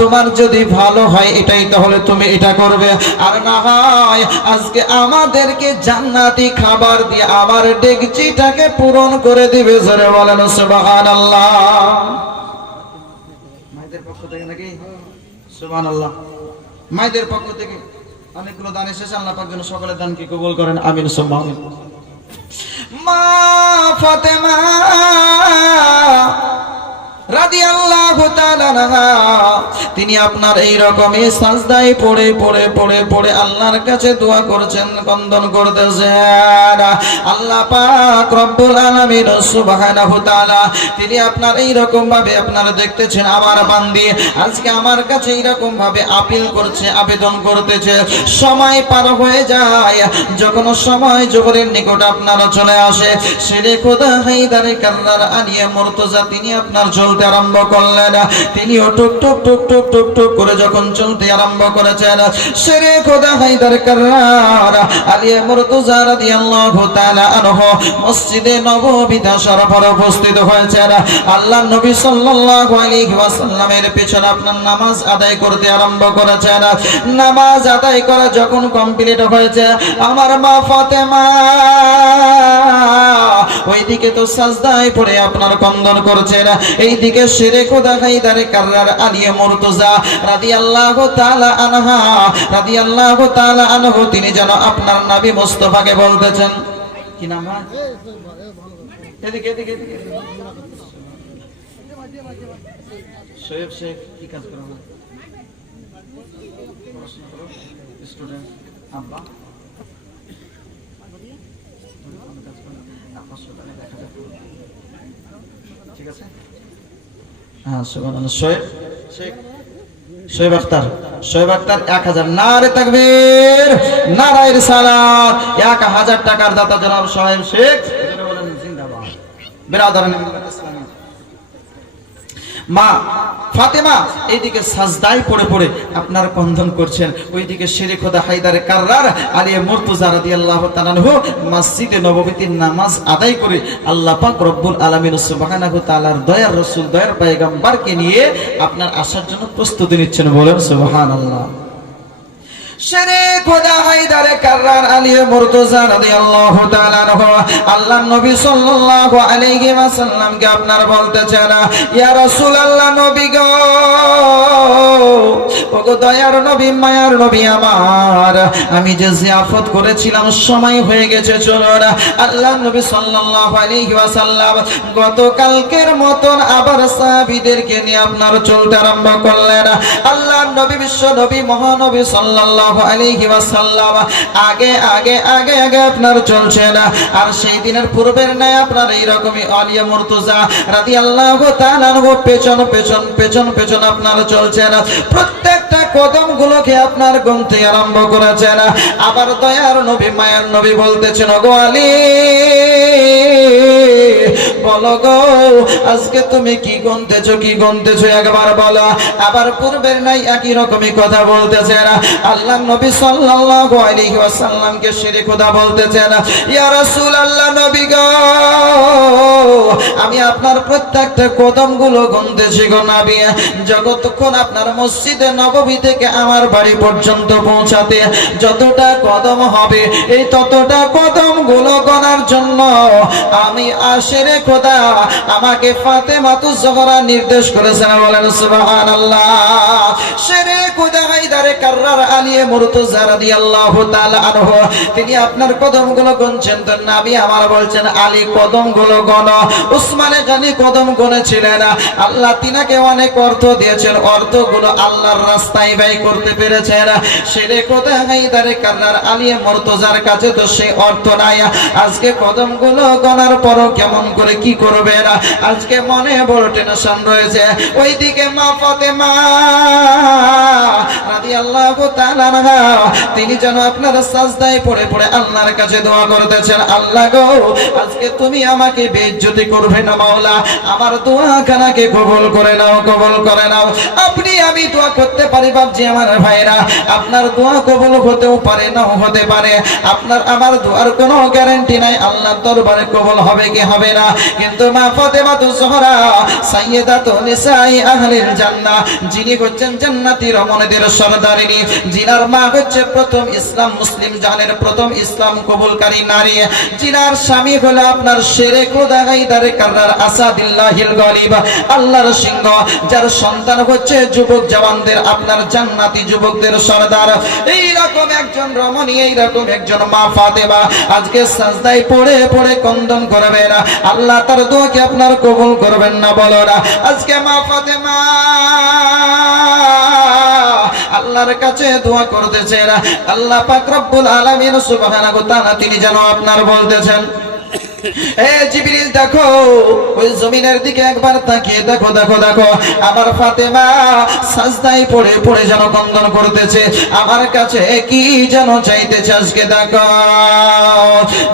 তোমার যদি ভালো হয় এটাই তাহলে তুমি এটা করবে, আর না হয় আজকে আমাদেরকে জান্নাতি খাবার দিয়ে আমার ডেকচিটাকে পূরণ করে দিবে। জোরে বলেন সুবহানাল্লাহ। মায়েদের পক্ষ থেকে নাকি? সুবহানাল্লাহ। মায়েদের পক্ষ থেকে অনেকগুলো দান এসেছে, আল্লাহ পাক যেন সকলের দানকে কবুল করেন, আমিন সুম্মা আমিন। মা ফাতেমা রাদিয়াল্লাহু তাআলা আনহা তিনি আপনার এই রকমই সাজদায় পড়ে পড়ে পড়ে পড়ে আল্লাহর কাছে দোয়া করছেন, বন্দন করতেছেন। আল্লাহ পাক রব্বুল আলামিন সুবহানাহু তাআলা তিনি আপনার এই রকম ভাবে আপনারা দেখতেছেন আমার বান্দি আজকে আমার কাছে এই রকম ভাবে আপিল করছে, আবেদন করতেছে। সময় পার হয়ে যায়, যখন সময় জোহরের নিকট আপনারা চলে আসে, শেরে খোদা হায়দার কাররার আলিয়া মুর্তজা তিনি আপনার চলতে আরম্ভ করলেন। তিনিও টুক টুক টুক টুক টুক টুক করে যখন চলতে আরম্ভ করেছেন, শেরে খোদা হায়দার কাররার আলিয়া মুর্তজা রাদিয়াল্লাহু তাআলা আনহু মসজিদে নববীতে শরফে উপস্থিত হয়েছেন। আল্লাহর নবী সাল্লাল্লাহু আলাইহি ওয়াসাল্লামের পেছনে আপনার নামাজ আদায় করতে আরম্ভ করেছেন। নামাজ আদায় করা যখন কমপ্লিট হয়েছে, আমার মা ফাতেমা ওইদিকে তো সাজদায় পড়ে আপনার কন্দন করছেন, এইদিকে শেরে খোদা হায়দার কাররার আলিয়া মুর্তজা রাদিয়াল্লাহু তাআলা আনহা রাদিয়াল্লাহু তাআলা আনহু তিনি যেন আপনার নবী মুস্তাফাকে বলতেছেন, কি নাম ভাই? এদিকে এদিকে এদিকে শোয়েব শেখ, কি কাজ করো? পড়াশোনা করো, স্টুডেন্ট। আব্বা ঠিক আছে, হ্যাঁ সুবহানাল্লাহ। শোয়েব শেখ, শোয়েব আখতার, শোয়েব আখতার 1000 নারে তাকবীর, নারায়ে রিসালাত, 1000 টাকার দাতা জনাব শোয়েব শেখ, বলেন জিন্দাবাদ। বিরাদরান ইসলাম, মা ফাতেমা এইদিকে সাজদায় পড়ে পড়ে আপনার কন্দন করছেন, ওইদিকে শেরে খোদা হায়দার কাররার আলিয়া মুর্তজা রাদিয়াল্লাহু তাআলা আনহু মসজিদে নববীতে নামাজ আদায় করে আল্লাহ পাক রব্বুল আলামিন সুবহানাহু তাআলার দয়ার রাসূল দয়ার পয়গম্বরকে নিয়ে আপনার আসার জন্য প্রস্তুতি নিচ্ছেন, বলেন সুবহানাল্লাহ। শেরে খোদা হায়দার কাররার আলিয়া মুর্তজা রাদিয়াল্লাহু তাআলা আনহু আল্লাহর নবী সাল্লাল্লাহু আলাইহি ওয়াসাল্লামকে আপনার বলতেছেন, ইয়া রাসূলুল্লাহ, নবী গো, ওগো দয়ার নবী, মায়ার নবী আমার, আমি যে জিয়াফত করেছিলাম সময় হয়ে গেছে, চলুন। আল্লাহর নবী সাল্লাল্লাহু আলাইহি ওয়াসাল্লাম গতকালকের মতন আবার সাহাবীদেরকে নিয়ে আপনার চলতে আরম্ভ করলেন। আল্লাহর নবী বিশ্ব নবী মহানবী সাল্লাল্লাহু আলাইহি ওয়াসাল্লাম আগে আগে আগে আগে আপনার চলছেন। আর সেই দিনের পূর্বের ন্যায় আপনার এইরকমই আলিয়া মুর্তজা রাদিয়াল্লাহু তাআলা আনহু পেছন পেছন পেছন পেছন আপনার চলছেন, প্রত্যেকটা কদম গুলোকে আপনার গুনতে আরম্ভ করেছেন। আবার দয়ার নবী মায়ার নবী বলতেছেন, ওগো আলী, বলো গো আজকে তুমি কি গুনতেছো একবার বলো। আবার পূর্বের নাই একই রকমই কথা বলতেছেন। আল্লাহ নবী সাল্লাল্লাহু আলাইহি ওয়াসাল্লামকে শিরে খোদা বলতেছেন, ইয়া রাসূলুল্লাহ নবী গো আমি আপনার প্রত্যেকটা কদমগুলো গুনতেছি গো নবী, যতক্ষণ আপনার মসজিদে নববী থেকে আমার বাড়ি পর্যন্ত পৌঁছাতে যতটা কদম হবে এই ততটা কদমগুলো গণার জন্য আমি আশেরে খোদা আমাকে ফাতেমাতুজ জোহরা নির্দেশ করেছেন। বলেন সুবহানাল্লাহ। শেরে খোদা হায়দারে কাররার আলিয়ে মুর্তজা রাদিয়াল্লাহু তাআলা আনহু তিনি আপনার কদমগুলো গুনছেন, তো নবী আমার বলছেন আলী কদমগুলো গণো। উসমানে গানি কদম গুনেছিলেন, আল্লাহ তিনাকে অনেক অর্থ দিয়েছেন, অর্থগুলো আল্লাহর রাস্তায় ব্যয় করতে পেরেছেন। শেরে খোদা হায়দারে কাররার আলিয়ে মুর্তজার কাছে তো সেই অর্থ নাই। আজকে কদমগুলো গণার পরও কেমন করে কি করবে না, আজকে মনে বড় টেনশন রয়েছে। ওইদিকে মা ফাতেমা রাদিয়াল্লাহু তাআলা আনহা তিনি যেন আপনার সাজদায় পড়ে পড়ে আল্লাহর কাছে দোয়া করতেছেন, আল্লাহ গো আজকে তুমি আমাকে বেইজ্জতি করবে না মাওলা, আমার দোয়াখানাকে কবুল করে নাও, কবুল করে নাও। আপনি আমি দোয়া করতে পারি বাপজি আমার ভাইরা, আপনার দোয়া কবুল হতেও পারে নাও হতে পারে, আপনার আমার দোয়ার কোনো গ্যারান্টি নাই আল্লাহর দরবারে কবুল হবে কি হবে না। কিন্তু মা ফাতেমাতুজ জোহরা সাইয়্যিদাতুন নিসাই আহলিল জান্নাহ যিনি হচ্ছেন জান্নাতি রমণীদের সরদারিনী, জিনার মা হচ্ছে প্রথম ইসলাম মুসলিম জাহানের প্রথম ইসলাম কবুলকারী নারী, জিনার স্বামী হলো আপনার শেরে খোদা হায়দারে কাররার আসাদুল্লাহিল গালিব আল্লাহর সিংহ, যার সন্তান হচ্ছে যুবক জওয়ানদের আপনার জান্নাতি যুবকদের সরদার। এই রকম একজন রমণী, এই রকম একজন মা ফাতেমা আজকে সাজদায় পড়ে পড়ে কন্দন করবে না, আল্লাহ তার দোয়াকে আপনার কবুল করবেন না বলো না। আজকে মা ফাতেমা আল্লাহর কাছে দোয়া করতেছেন, আল্লাহ পাক রব্বুল আলামিন সুবহানাহু ওয়া তাআলা তিনি যেন আপনার বলতেছেন, এ জিবরিল দেখো ওই জমিনের দিকে একবার তাকিয়ে দেখো দেখো দেখো আমার ফাতেমা সাজদায় পড়ে পড়ে যেন কন্দন করতেছে, আমার কাছে কি যেন চাইতেছে আজকে দেখো।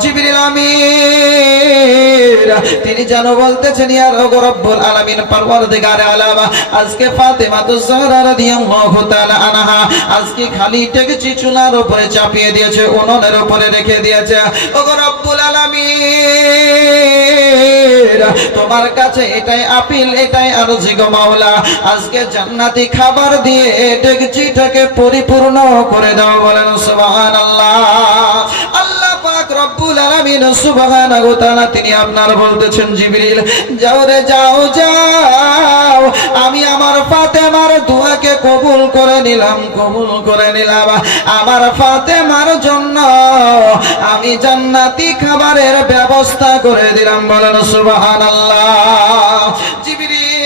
জিবরিল আমিন তিনি যেন বলতেছেন, ইয়া রব্বুল আলামিন পরওয়ারদিগারে আলাম আজকে ফাতেমাতুজ জোহরা রাদিয়াল্লাহু তাআলা আনহা আজকে খালি টেকচি চুলার উপরে চাপিয়ে দিয়েছে, উনুনের উপরে রেখে দিয়েছে। ও রব্বুল আলামিন তোমার কাছে এটাই আপিল, এটাই আরজি গো মাওলা, আজকে জান্নাতি খাবার দিয়ে ডেকচিটাকে পরিপূর্ণ করে দাও। বলেন সুবহানাল্লাহ। আল্লাহ পাক রব্বুল আলামিন সুবহানাহু ওয়া তাআলা তিনি আপনার বলতেছেন, জিবরিল যাও রে যাও যাও, আমি আমার ফাতেমার দোয়াকে কবুল করে নিলাম, কবুল করে নিলাম। আমার ফাতেমার জন্য আমি জান্নাতি খাবারের ব্যবস্থা করে দিলাম। বলেন সুবহানাল্লাহ। জিবরিল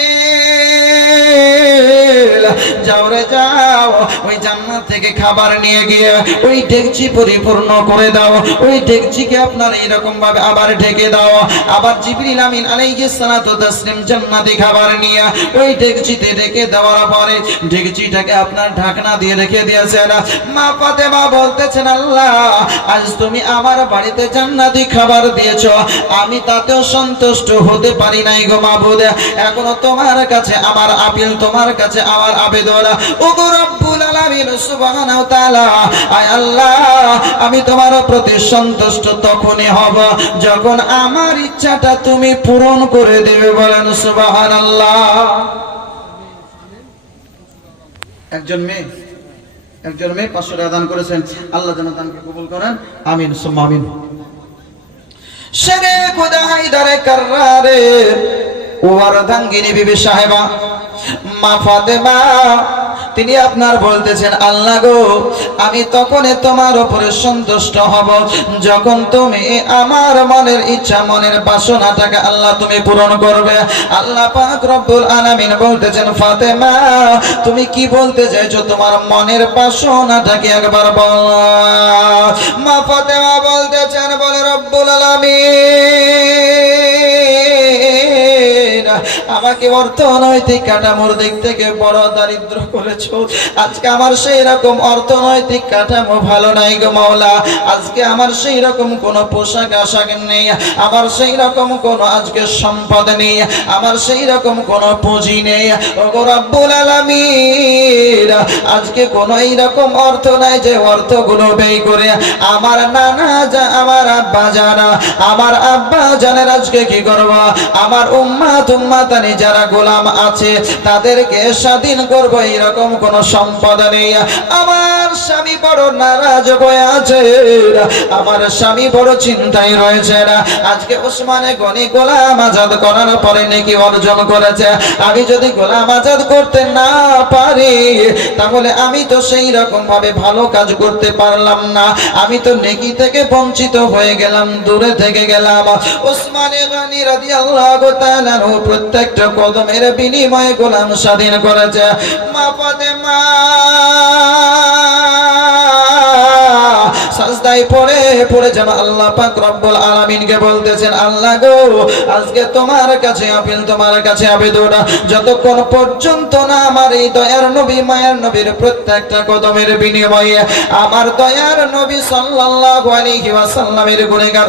যাও রে যাও, ওই জান্নাত থেকে খাবার নিয়ে গিয়ে ওই ডেকচি পরিপূর্ণ করে দাও, ওই ডেকচিকে আপনার এরকম ভাবে আবার ঢেকে দাও। আবার জিবরিল আমিন আলাইহিস সালাতু তাসলিম জান্নাতি খাবার নিয়ে ওই ডেকচিতে ঢেকে দেওয়ার পরে ডেকচিটাকে আপনার ঢাকনা দিয়ে রেখে দিয়েছেন। মা ফাতেমা বলতেছেন, আল্লাহ আজ তুমি আমার বাড়িতে জান্নাতি খাবার দিয়েছো, আমি তাতেও সন্তুষ্ট হতে পারি নাই গো মাবুদ, এখনো তোমার কাছে আমার আপিল, তোমার কাছে আমার আবেদন। ও গো রব্বুল আলামিন সুবহানাহু ওয়া তাআলা, আয় আল্লাহ আমি তোমার প্রতি সন্তুষ্ট তখনই হব যখন আমার ইচ্ছাটা তুমি পূরণ করে দেবে। বলেন সুবহানাল্লাহ। একজন মেয়ে 500 টাকা দান করেছেন, আল্লাহ যেন দানকে কবুল করেন, আমিন সুম্মা আমিন। শেরে খোদা হায়দারে কাররারে ওয়ারদাঙ্গিনী বিবি সাহেবা মা ফাতেমা তিনি আপনার বলতেছেন, আল্লাহ গো আমি তখনই তোমার উপরে সন্তুষ্ট হব যখন তুমি আমার মনের ইচ্ছা, মনের বাসনাটাকে আল্লাহ তুমি পূরণ করবে। আল্লাহ পাক রব্বুল আলামিন বলতেছেন, ফাতেমা তুমি কি বলতে চাইছো, তোমার মনের বাসনাটাকে একবার বল। মা ফাতেমা বলতেছেন, বলে রব্বুল আলামিন আমাকে অর্থনৈতিক কাঠামোর দিক থেকে বড় দারিদ্র করেছো। আজকে আমার সেই রকম অর্থনৈতিক কাঠামো ভালো নাই গো মাওলা। আজকে আমার সেই রকম কোনো পোশাক আশাক নেই, আমার সেই রকম কোনো আজকে সম্পদ নেই, আমার সেই রকম কোনো পুঁজি নেই। ওগো রব্বুল আলামিন, আজকে কোনো এইরকম অর্থ নাই যে অর্থগুলো ব্যয় করে আমার নানা আমার আব্বা জানা, আমার আব্বা জানের আজকে কি করব, আমার উম্মাতানি যারা গোলাম আছে তাদেরকে স্বাধীন করব, এইরকম কোন সম্পদ নেই। আমার স্বামী বড় নারাজ হয়ে আছে, আমার স্বামী বড় চিন্তায় রয়েছে। আজকে ওসমানে গনি গোলাম আজাদ করার পরে নাকি অর্জন করেছে, আমি যদি গোলাম আজাদ করতে না পারি তাহলে আমি তো সেই রকম ভাবে ভালো কাজ করতে পারলাম না, আমি তো নেকি থেকে বঞ্চিত হয়ে গেলাম, দূরে থেকে গেলাম। ওসমানে গনি রাদিয়াল্লাহু তাআলা প্রত্যেকটা কদমের বিনিময়ে গোলাম স্বাধীন করেছে। মা ফাতেমা সাজদায় পড়ে পড়ে যেন আল্লাহ পাক রব্বুল আলামিনকে বলতেছেন, আল্লাহ গো, আজকে তোমার কাছে আপিল, তোমার কাছে আবেদন, যতক্ষণ পর্যন্ত না আমার এই দয়ার নবী মায়ের নবীর প্রত্যেকটা কদমের বিনিময়ে আমার দয়ার নবী সাল্লাল্লাহু আলাইহি ওয়াসাল্লামের গুনাহগার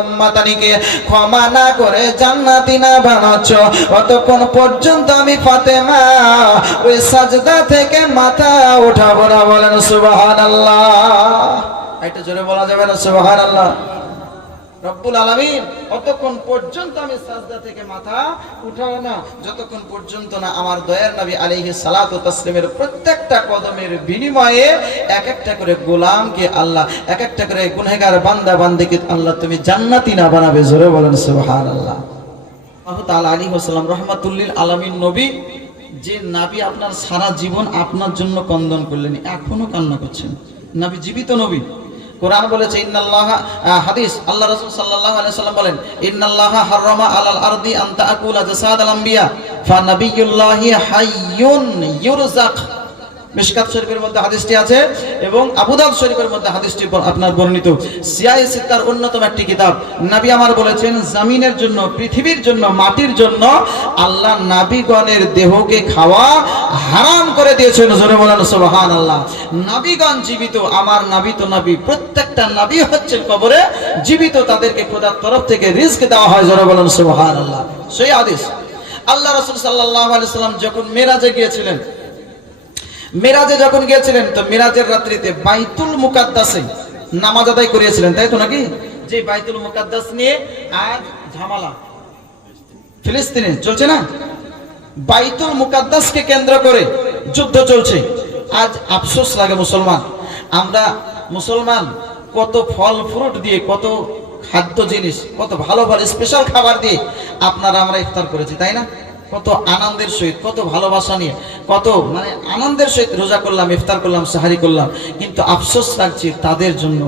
উম্মাতানিকে ক্ষমা না করে জান্নাতি না বানাচ্ছ, ততক্ষণ পর্যন্ত আমি ফাতেমা ওই সাজদা থেকে মাথা উঠাবো না। বলেন সুবহানাল্লাহ। এটা জোরে বলা যাবে না সুবহানাল্লাহ। রব্বুল আলামিন, অতক্ষণ পর্যন্ত আমি সাজদা থেকে মাথা উঠাবো না যতক্ষণ পর্যন্ত না আমার দয়ার নবী আলাইহিস সালাতু তাসলিমের প্রত্যেকটা কদমের বিনিময়ে এক একটা করে গোলামকে আল্লাহ, এক একটা করে গুনাহগার বান্দা বান্দিকে আল্লাহ তুমি জান্নাতি না বানাবে। জোরে বলেন সুবহানাল্লাহ। আল্লাহু তাআলা আলাইহি ওয়াসাল্লাম রাহমাতুল আলামিন নবী, যে নবী আপনার সারা জীবন আপনার জন্য কন্দন করলেন, এখনো কান্না করছেন। নবী জীবিত নবী। কোরআন বলেছে ইন্নাল্লাহা, হাদিস আল্লাহ রাসূল সাল্লাল্লাহু আলাইহি ওয়াসাল্লাম বলেন, ইন্নাল্লাহা হারামা আলাল আরদি আন তাকুলা জাসাদাল আম্বিয়া ফা নাবিয়ুল্লাহি হাইয়ুন ইউরযাক। মিশকাত শরীফের মধ্যে হাদিসটি আছে এবং আবু দাউদ শরীফের মধ্যে হাদিসটি আপনার বর্ণিত। সিয়ায়ে সিত্তার অন্যতম একটি কিতাব। নবী আমার বলেছেন, জমিনের জন্য, পৃথিবীর জন্য, মাটির জন্য আল্লাহ নবীগণের দেহকে খাওয়া হারাম করে দিয়েছেন। জোরে বলেন সুবহানাল্লাহ। নবীগণ জীবিত, আমার নবী তো নবী, প্রত্যেকটা নবী হচ্ছেন কবরে জীবিত, তাদেরকে খোদার তরফ থেকে রিজক দেওয়া হয়। জোরে বলেন সুবহানাল্লাহ। সেই হাদিস। আল্লাহ রাসূল সাল্লাল্লাহু আলাইহি ওয়াসাল্লাম যখন মেরাজে গিয়েছিলেন, মেরাজে যখন গিয়েছিলেন তো মেরাজের রাত্রিতে বাইতুল মুকাদ্দাসে নামাজ আদায় করিয়েছিলেন, তাই তো নাকি? যে বাইতুল মুকাদ্দাস নিয়ে আজ ঝামেলা ফিলিস্তিনে চলছে না, বাইতুল মুকাদ্দাসকে কেন্দ্র করে যুদ্ধ চলছে। আজ আফসোস লাগে মুসলমান, আমরা মুসলমান কত ফল ফ্রুট দিয়ে, কত খাদ্য জিনিস, কত ভালো ভালো স্পেশাল খাবার দিয়ে আপনারা আমরা ইফতার করেছি, তাই না? কত আনন্দের সহিত, কত ভালোবাসা নিয়ে, কত মানে আনন্দের সহিত রোজা করলাম, ইফতার করলাম, সাহারি করলাম। কিন্তু আফসোস লাগছে তাদের জন্য,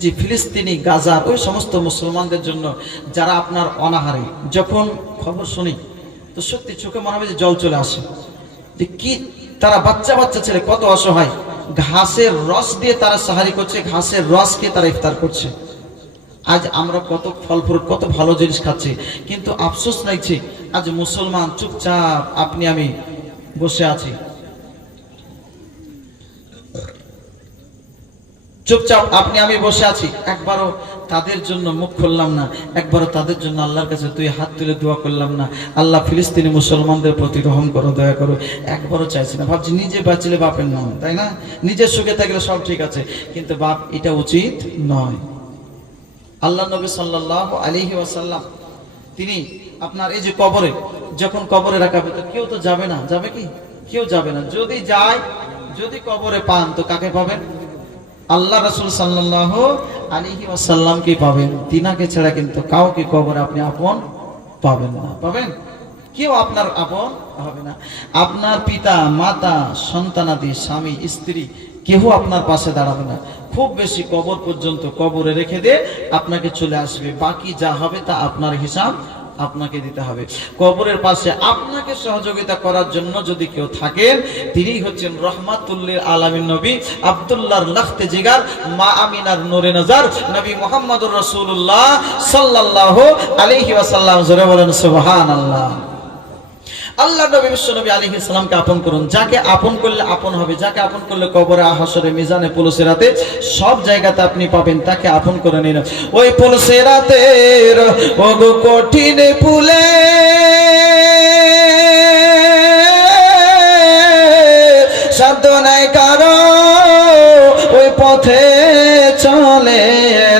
যে ফিলিস্তিনি, গাজার ওই সমস্ত মুসলমানদের জন্য যারা আপনার অনাহারে। যখন খবর শুনি তো সত্যি চোখে মনে হবে যে জল চলে আসে, যে কি তারা বাচ্চা বাচ্চা ছেলে কত অসহায়, ঘাসের রস দিয়ে তারা সাহারি করছে, ঘাসের রস খেয়ে তারা ইফতার করছে। আজ আমরা কত ফল ফ্রুট, কত ভালো জিনিস খাচ্ছি, কিন্তু আফসোস লাগছে আজ মুসলমান চুপচাপ আপনি আমি বসে আছি, চুপচাপ আপনি আমি বসে আছি। একবারও তাদের জন্য মুখ খুললাম না, একবারও তাদের জন্য আল্লাহর কাছে দুই হাত তুলে দোয়া করলাম না, আল্লাহ ফিলিস্তিনি মুসলমানদের প্রতি রহম করো, দয়া করো। একবারও চাইছি না। ভাবছি নিজে বাঁচলে বাপের নাম, তাই না? নিজের সুখে থাকলে সব ঠিক আছে, কিন্তু বাপ এটা উচিত নয়। আল্লাহ নবী সাল্লাল্লাহু আলাইহি ওয়াসাল্লাম তিনি আপনার এই যে কবরে, যখন কবরে রাখা হবে তো কেউ তো যাবে না, যাবে কি? কেউ যাবে না। যদি যায়, যদি কবরে পান তো কাকে পাবেন? আল্লাহ রাসূল সাল্লাল্লাহু আলাইহি ওয়াসাল্লামকে পাবেন। তিনাকে ছাড়া কিন্তু কাউকে কবরে আপনি আপন পাবেন না, পাবেন? কেউ আপনার আপন হবে না। আপনার পিতা, মাতা, সন্তানাদি, স্বামী, স্ত্রী কেউ আপনার পাশে দাঁড়াবে না। খুব বেশি কবর পর্যন্ত কবরে রেখে দিয়ে আপনাকে চলে আসবে, বাকি যা হবে তা আপনার হিসাব আপনাকে দিতে হবে। কবরের পাশে আপনাকে সহযোগিতা করার জন্য যদি কেউ থাকেন, তিনি হচ্ছেন রহমাতুল লিল আলামিন নবী আব্দুল্লাহর লাখতে জিগার, মা আমিনার নূরে নজর, নবী মুহাম্মদুর রাসূলুল্লাহ সাল্লাল্লাহু আলাইহি ওয়াসাল্লাম। জোরে বলেন সুবহানাল্লাহ। আল্লাহ নবী বিশ্বনবী আলাইহিস সালামকে আপন করুন। যাকে আপন করলে আপন হবে, যাকে আপন করলে কবরে, হাসরে, মিজানে, পুলসিরাতে সব জায়গাতে আপনি পাবেন, তাকে আপন করে নিন। ওই পুলসিরাতের ওগো কঠিন পুলে সাধ্য নাই কারো, ওই পথে চলে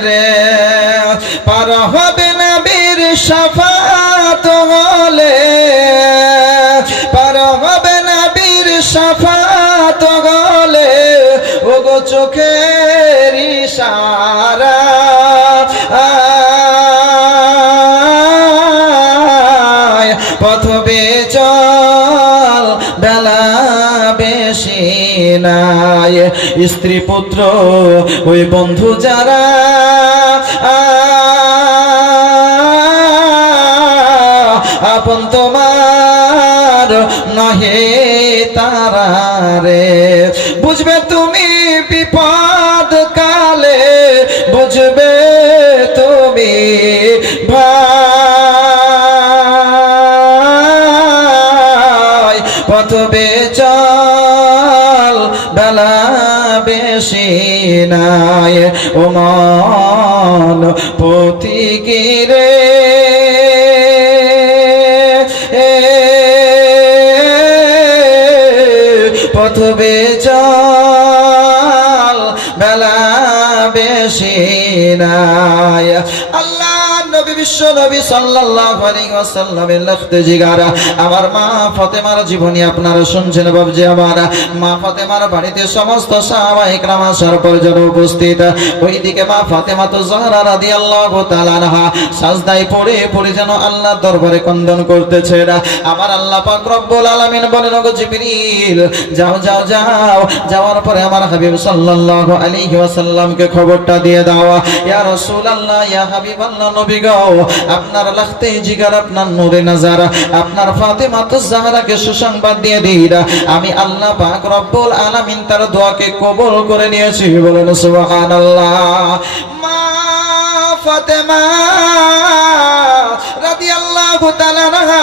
রে, পার হবে নবীর শাফাত হলে, পার হবে নবীর শাফাত হলে, ওগো চোখের ইশারা পথ বেচল বেলা বেশি নাই, স্ত্রী পুত্র ওই বন্ধু যারা আপন তোমার নহে তারা রে, বুঝবে তুমি বিপদ কালে, বুঝবে তুমি ভাই পথ বেচল বেলা বেশি নাই, ও মন পথিকে পথ বেচল বেলা বেশি নাই। আল্লাহ নবী বিশ্ব নবী সাল্লাল্লাহু আলাইহি ওয়াসাল্লামের লখতে জিগারা আমার মা ফাতেমার জীবনী আপনারা শুনছেন বাবজি। আমার মা ফাতেমার বাড়িতে সমস্ত সাহাবায়ে কেরাম আসার পর্যন্ত উপস্থিত। ওইদিকে মা ফাতেমা তো জাহরা রাদিয়াল্লাহু তাআলা আনহা সাজদায় পড়ে পড়ে যেন আল্লাহর দরবারে ক্রন্দন করতেছে। আমার আল্লাহ পাক রব্বুল আলামিন বলেন, ওগো জিবরিল যাও যাও যাও, যাওয়ার পরে আমার হাবিব সাল্লাল্লাহু আলাইহি ওয়াসাল্লামকে খবরটা দিয়ে দাও, ইয়া রাসূলুল্লাহ, ইয়া হাবিবাল্লাহ, নবী গো, আপনার লখতে জিগার, আপনার নূরে নজর, আপনার ফাতেমা তো জাহরাকে সুসংবাদ দিয়ে দিন, আমি আল্লাহ পাক রব্বুল আলামিন তার দোয়াকে কবুল করে নিয়েছি। বলেন সুবহানাল্লাহ। মা ফাতেমা রাদিয়াল্লাহু তাআলা আনহা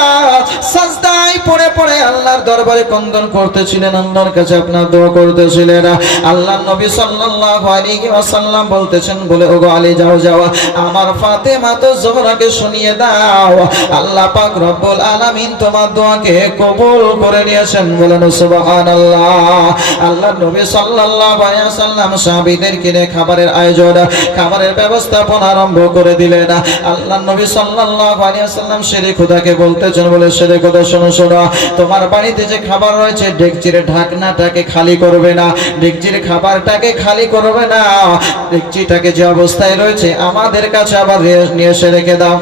সাজদায় পড়ে পড়ে আল্লাহর দরবারে ক্রন্দন করতেছিলেন, আল্লাহর কাছে আপনার দোয়া করতেছিলেন। আল্লাহর নবী সাল্লাল্লাহু আলাইহি ওয়াসাল্লাম বলতেছেন, বলে ওগো আলী যাও যাও, আমার ফাতেমা তো জোহরাকে শুনিয়ে দাও, আল্লাহ পাক রব্বুল আলামিন তোমার দোয়াকে কবুল করে নিয়েছেন। বলেন সুবহানাল্লাহ। আল্লাহর নবী সাল্লাল্লাহু আলাইহি ওয়াসাল্লাম সাহাবীদেরকে নিয়ে খাবারের আয়োজন, খাবারের ব্যবস্থাপনা আরম্ভ করে দিলেন। আল্লাহর নবী সাল্লাল্লাহু আলাইহি ওয়াসাল্লাম শেরে খোদাকে বলতেছেন, বলে শেরে খোদা শোনো শোনো, তোমার বাড়িতে যে খাবার রয়েছে ডেকচির ঢাকনাটাকে খালি করবে না, ডেকচির খাবারটাকে খালি করবে না, ডেকচিটাকে যে অবস্থায় রয়েছে আমাদের কাছে আবার নিয়ে এসে রেখে দাও।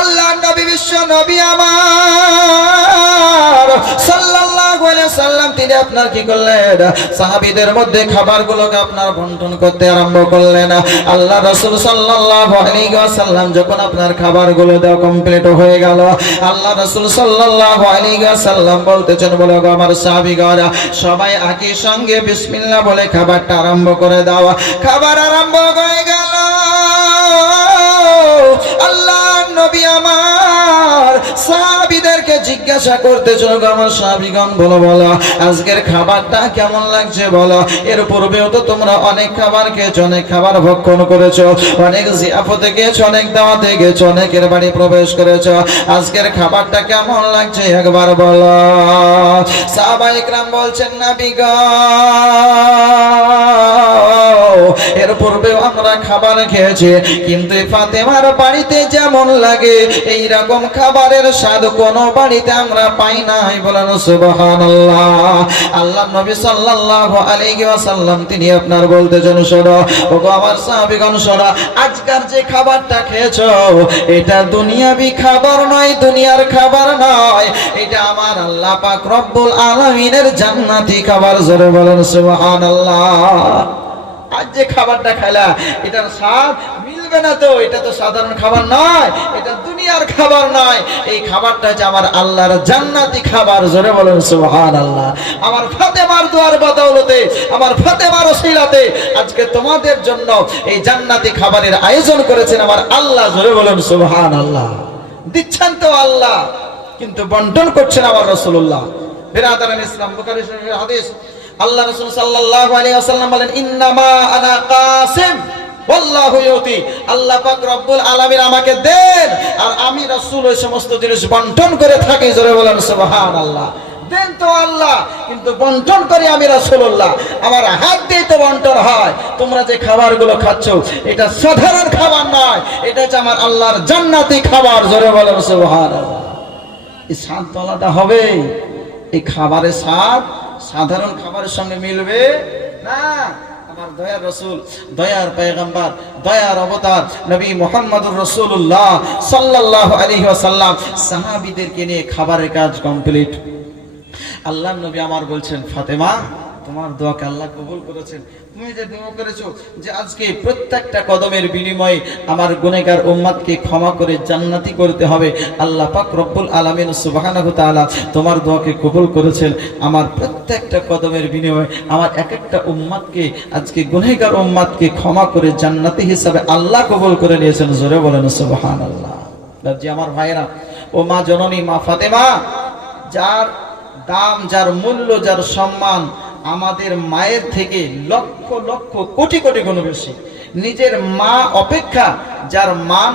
আল্লাহ নবী বিশ্ব নবী আমার সাল্লাল্লাহু আলাইহি ওয়াসাল্লাম তিনি আপনার কি করলেন, সাহাবীদের মধ্যে খাবারগুলোকে আপনার বন্টন করতে আরম্ভ করলেন। আল্লাহ রাসূল সাল্লাল্লাহু আলাইহি ওয়াসাল্লাম যখন আপনার খাবারগুলো দেওয়া কমপ্লিট হয়ে গেল, আল্লাহ রাসূল সাল্লাল্লাহু আলাইহি ওয়াসাল্লাম বলতেছেন, বলে গো আমার সাহাবীগণরা সবাই একই সঙ্গে বিসমিল্লাহ বলে খাবারটা আরম্ভ করে দাও। খাবার আরম্ভ হয়ে গেল। আল্লাহ নবী আমার সাহাবীদেরকে জিজ্ঞাসা করতেছিল, আমার সাহাবীগণ বলো বলো আজকের খাবারটা কেমন লাগছে বলো। এর পূর্বেও তো তোমরা অনেক খাবার খেয়েছো, অনেক খাবার ভক্ষণ করেছো, অনেক জিয়াফতে গিয়েছো, অনেক দাওয়াতে গেছো, অনেকের বাড়ি প্রবেশ করেছো, আজকের খাবারটা কেমন লাগছে একবার বলো। সাহাবায়ে কেরাম বলছেন, নবী গো, এর পূর্বেও আমরা খাবার খেয়েছি, কিন্তু ফাতেমার বাড়িতে যেমন লাগে এই রকম খাবারের স্বাদ কোন বাড়িতে আমরা পাই নাই। বলেন সুবহানাল্লাহ। আল্লাহ নবী সাল্লাল্লাহু আলাইহি ওয়াসাল্লাম তিনি আপনার বলতেছেন, শোনো ওগো আমার সাহাবীগণ শোনো, আজকাল যে খাবারটা খেয়েছো এটা দুনিয়াবি খাবার নয়, দুনিয়ার খাবার নয়, এটা আমার আল্লাহ পাক রব্বুল আলামিনের জান্নাতি খাবার। জোরে বলেন সুবহানাল্লাহ। আজ যে খাবারটা খেলা এটার স্বাদ মিলবে না, তো এটা তো সাধারণ খাবার নয়, এটা দুনিয়ার খাবার নয়, এই খাবারটা যে আমার আল্লাহর জান্নাতি খাবার। জোরে বলেন সুবহানাল্লাহ। আমার ফাতেমার দোয়ার বদৌলতে, আমার ফাতেমার ওসিলাতে আজকে তোমাদের জন্য এই জান্নাতি খাবারের আয়োজন করেছেন আমার আল্লাহ। জোরে বলেন সুবহানাল্লাহ। দিচ্ছেন তো আল্লাহ, কিন্তু বন্টন করছেন আমার রাসূলুল্লাহ। বিরাদারান ইসলাম, বুখারী শরীফের হাদিস। আল্লাহ রাসূল সাল্লাল্লাহু আলাইহি ওয়াসাল্লাম বলেন, ইন্নামা আনা কাসিম ওয়াল্লাহু ইউতি। আল্লাহ পাক রব্বুল আলামিন আমাকে দেন, আর আমি রাসূল ওই সমস্ত জিনিস বন্টন করে থাকি। জোরে বলেন সুবহানাল্লাহ। দেন তো আল্লাহ, কিন্তু বন্টন করি আমি রাসূলুল্লাহ। আমার হাত দিয়ে তো বন্টন হয়। তোমরা যে খাবারগুলো খাচ্ছ, এটা সাধারণ খাবার নয়, এটা হচ্ছে আমার আল্লাহর জান্নাতি খাবার। জোরে বলেন সুবহানাল্লাহ। এই স্বাদ তো আলাদা হবে। এই খাবারের স্বাদ সাধারণ খাবারের সঙ্গে মিলবে না। আমার দয়ার রাসূল, দয়ার পয়গম্বর, দয়ার অবতার নবী মুহাম্মদুর রাসূলুল্লাহ সাল্লাল্লাহু আলাইহি ওয়াসাল্লাম সাহাবীদেরকে নিয়ে খাবারের কাজ কমপ্লিট। আল্লাহর নবী আমার বলছেন, ফাতেমা তোমার দোয়াকে আল্লাহ কবুল করেছেন। তুমি যে দোয়া করেছো যে আজকে প্রত্যেকটা কদমের বিনিময়ে আমার গুনাহগার উম্মতকে ক্ষমা করে জান্নাতি করতে হবে, আল্লাহ পাক রব্বুল আলামিন সুবহানাহু তাআলা তোমার দোয়াকে কবুল করেছেন। আমার প্রত্যেকটা কদমের বিনিময়ে আমার এক একটা উম্মতকে, আজকে গুনাহগার উম্মতকে ক্ষমা করে জান্নাতি হিসাবে আল্লাহ কবুল করে নিয়েছেন। জোরে বলেন সুবহানাল্লাহ। জি আমার ভাইরা ও মা জননী মা ফাতেমা, যার দাম, যার মূল্য, যার সম্মান আমাদের মায়ের থেকে লক্ষ লক্ষ কোটি কোটি গুণ বেশি, নিজের মা অপেক্ষা যার মান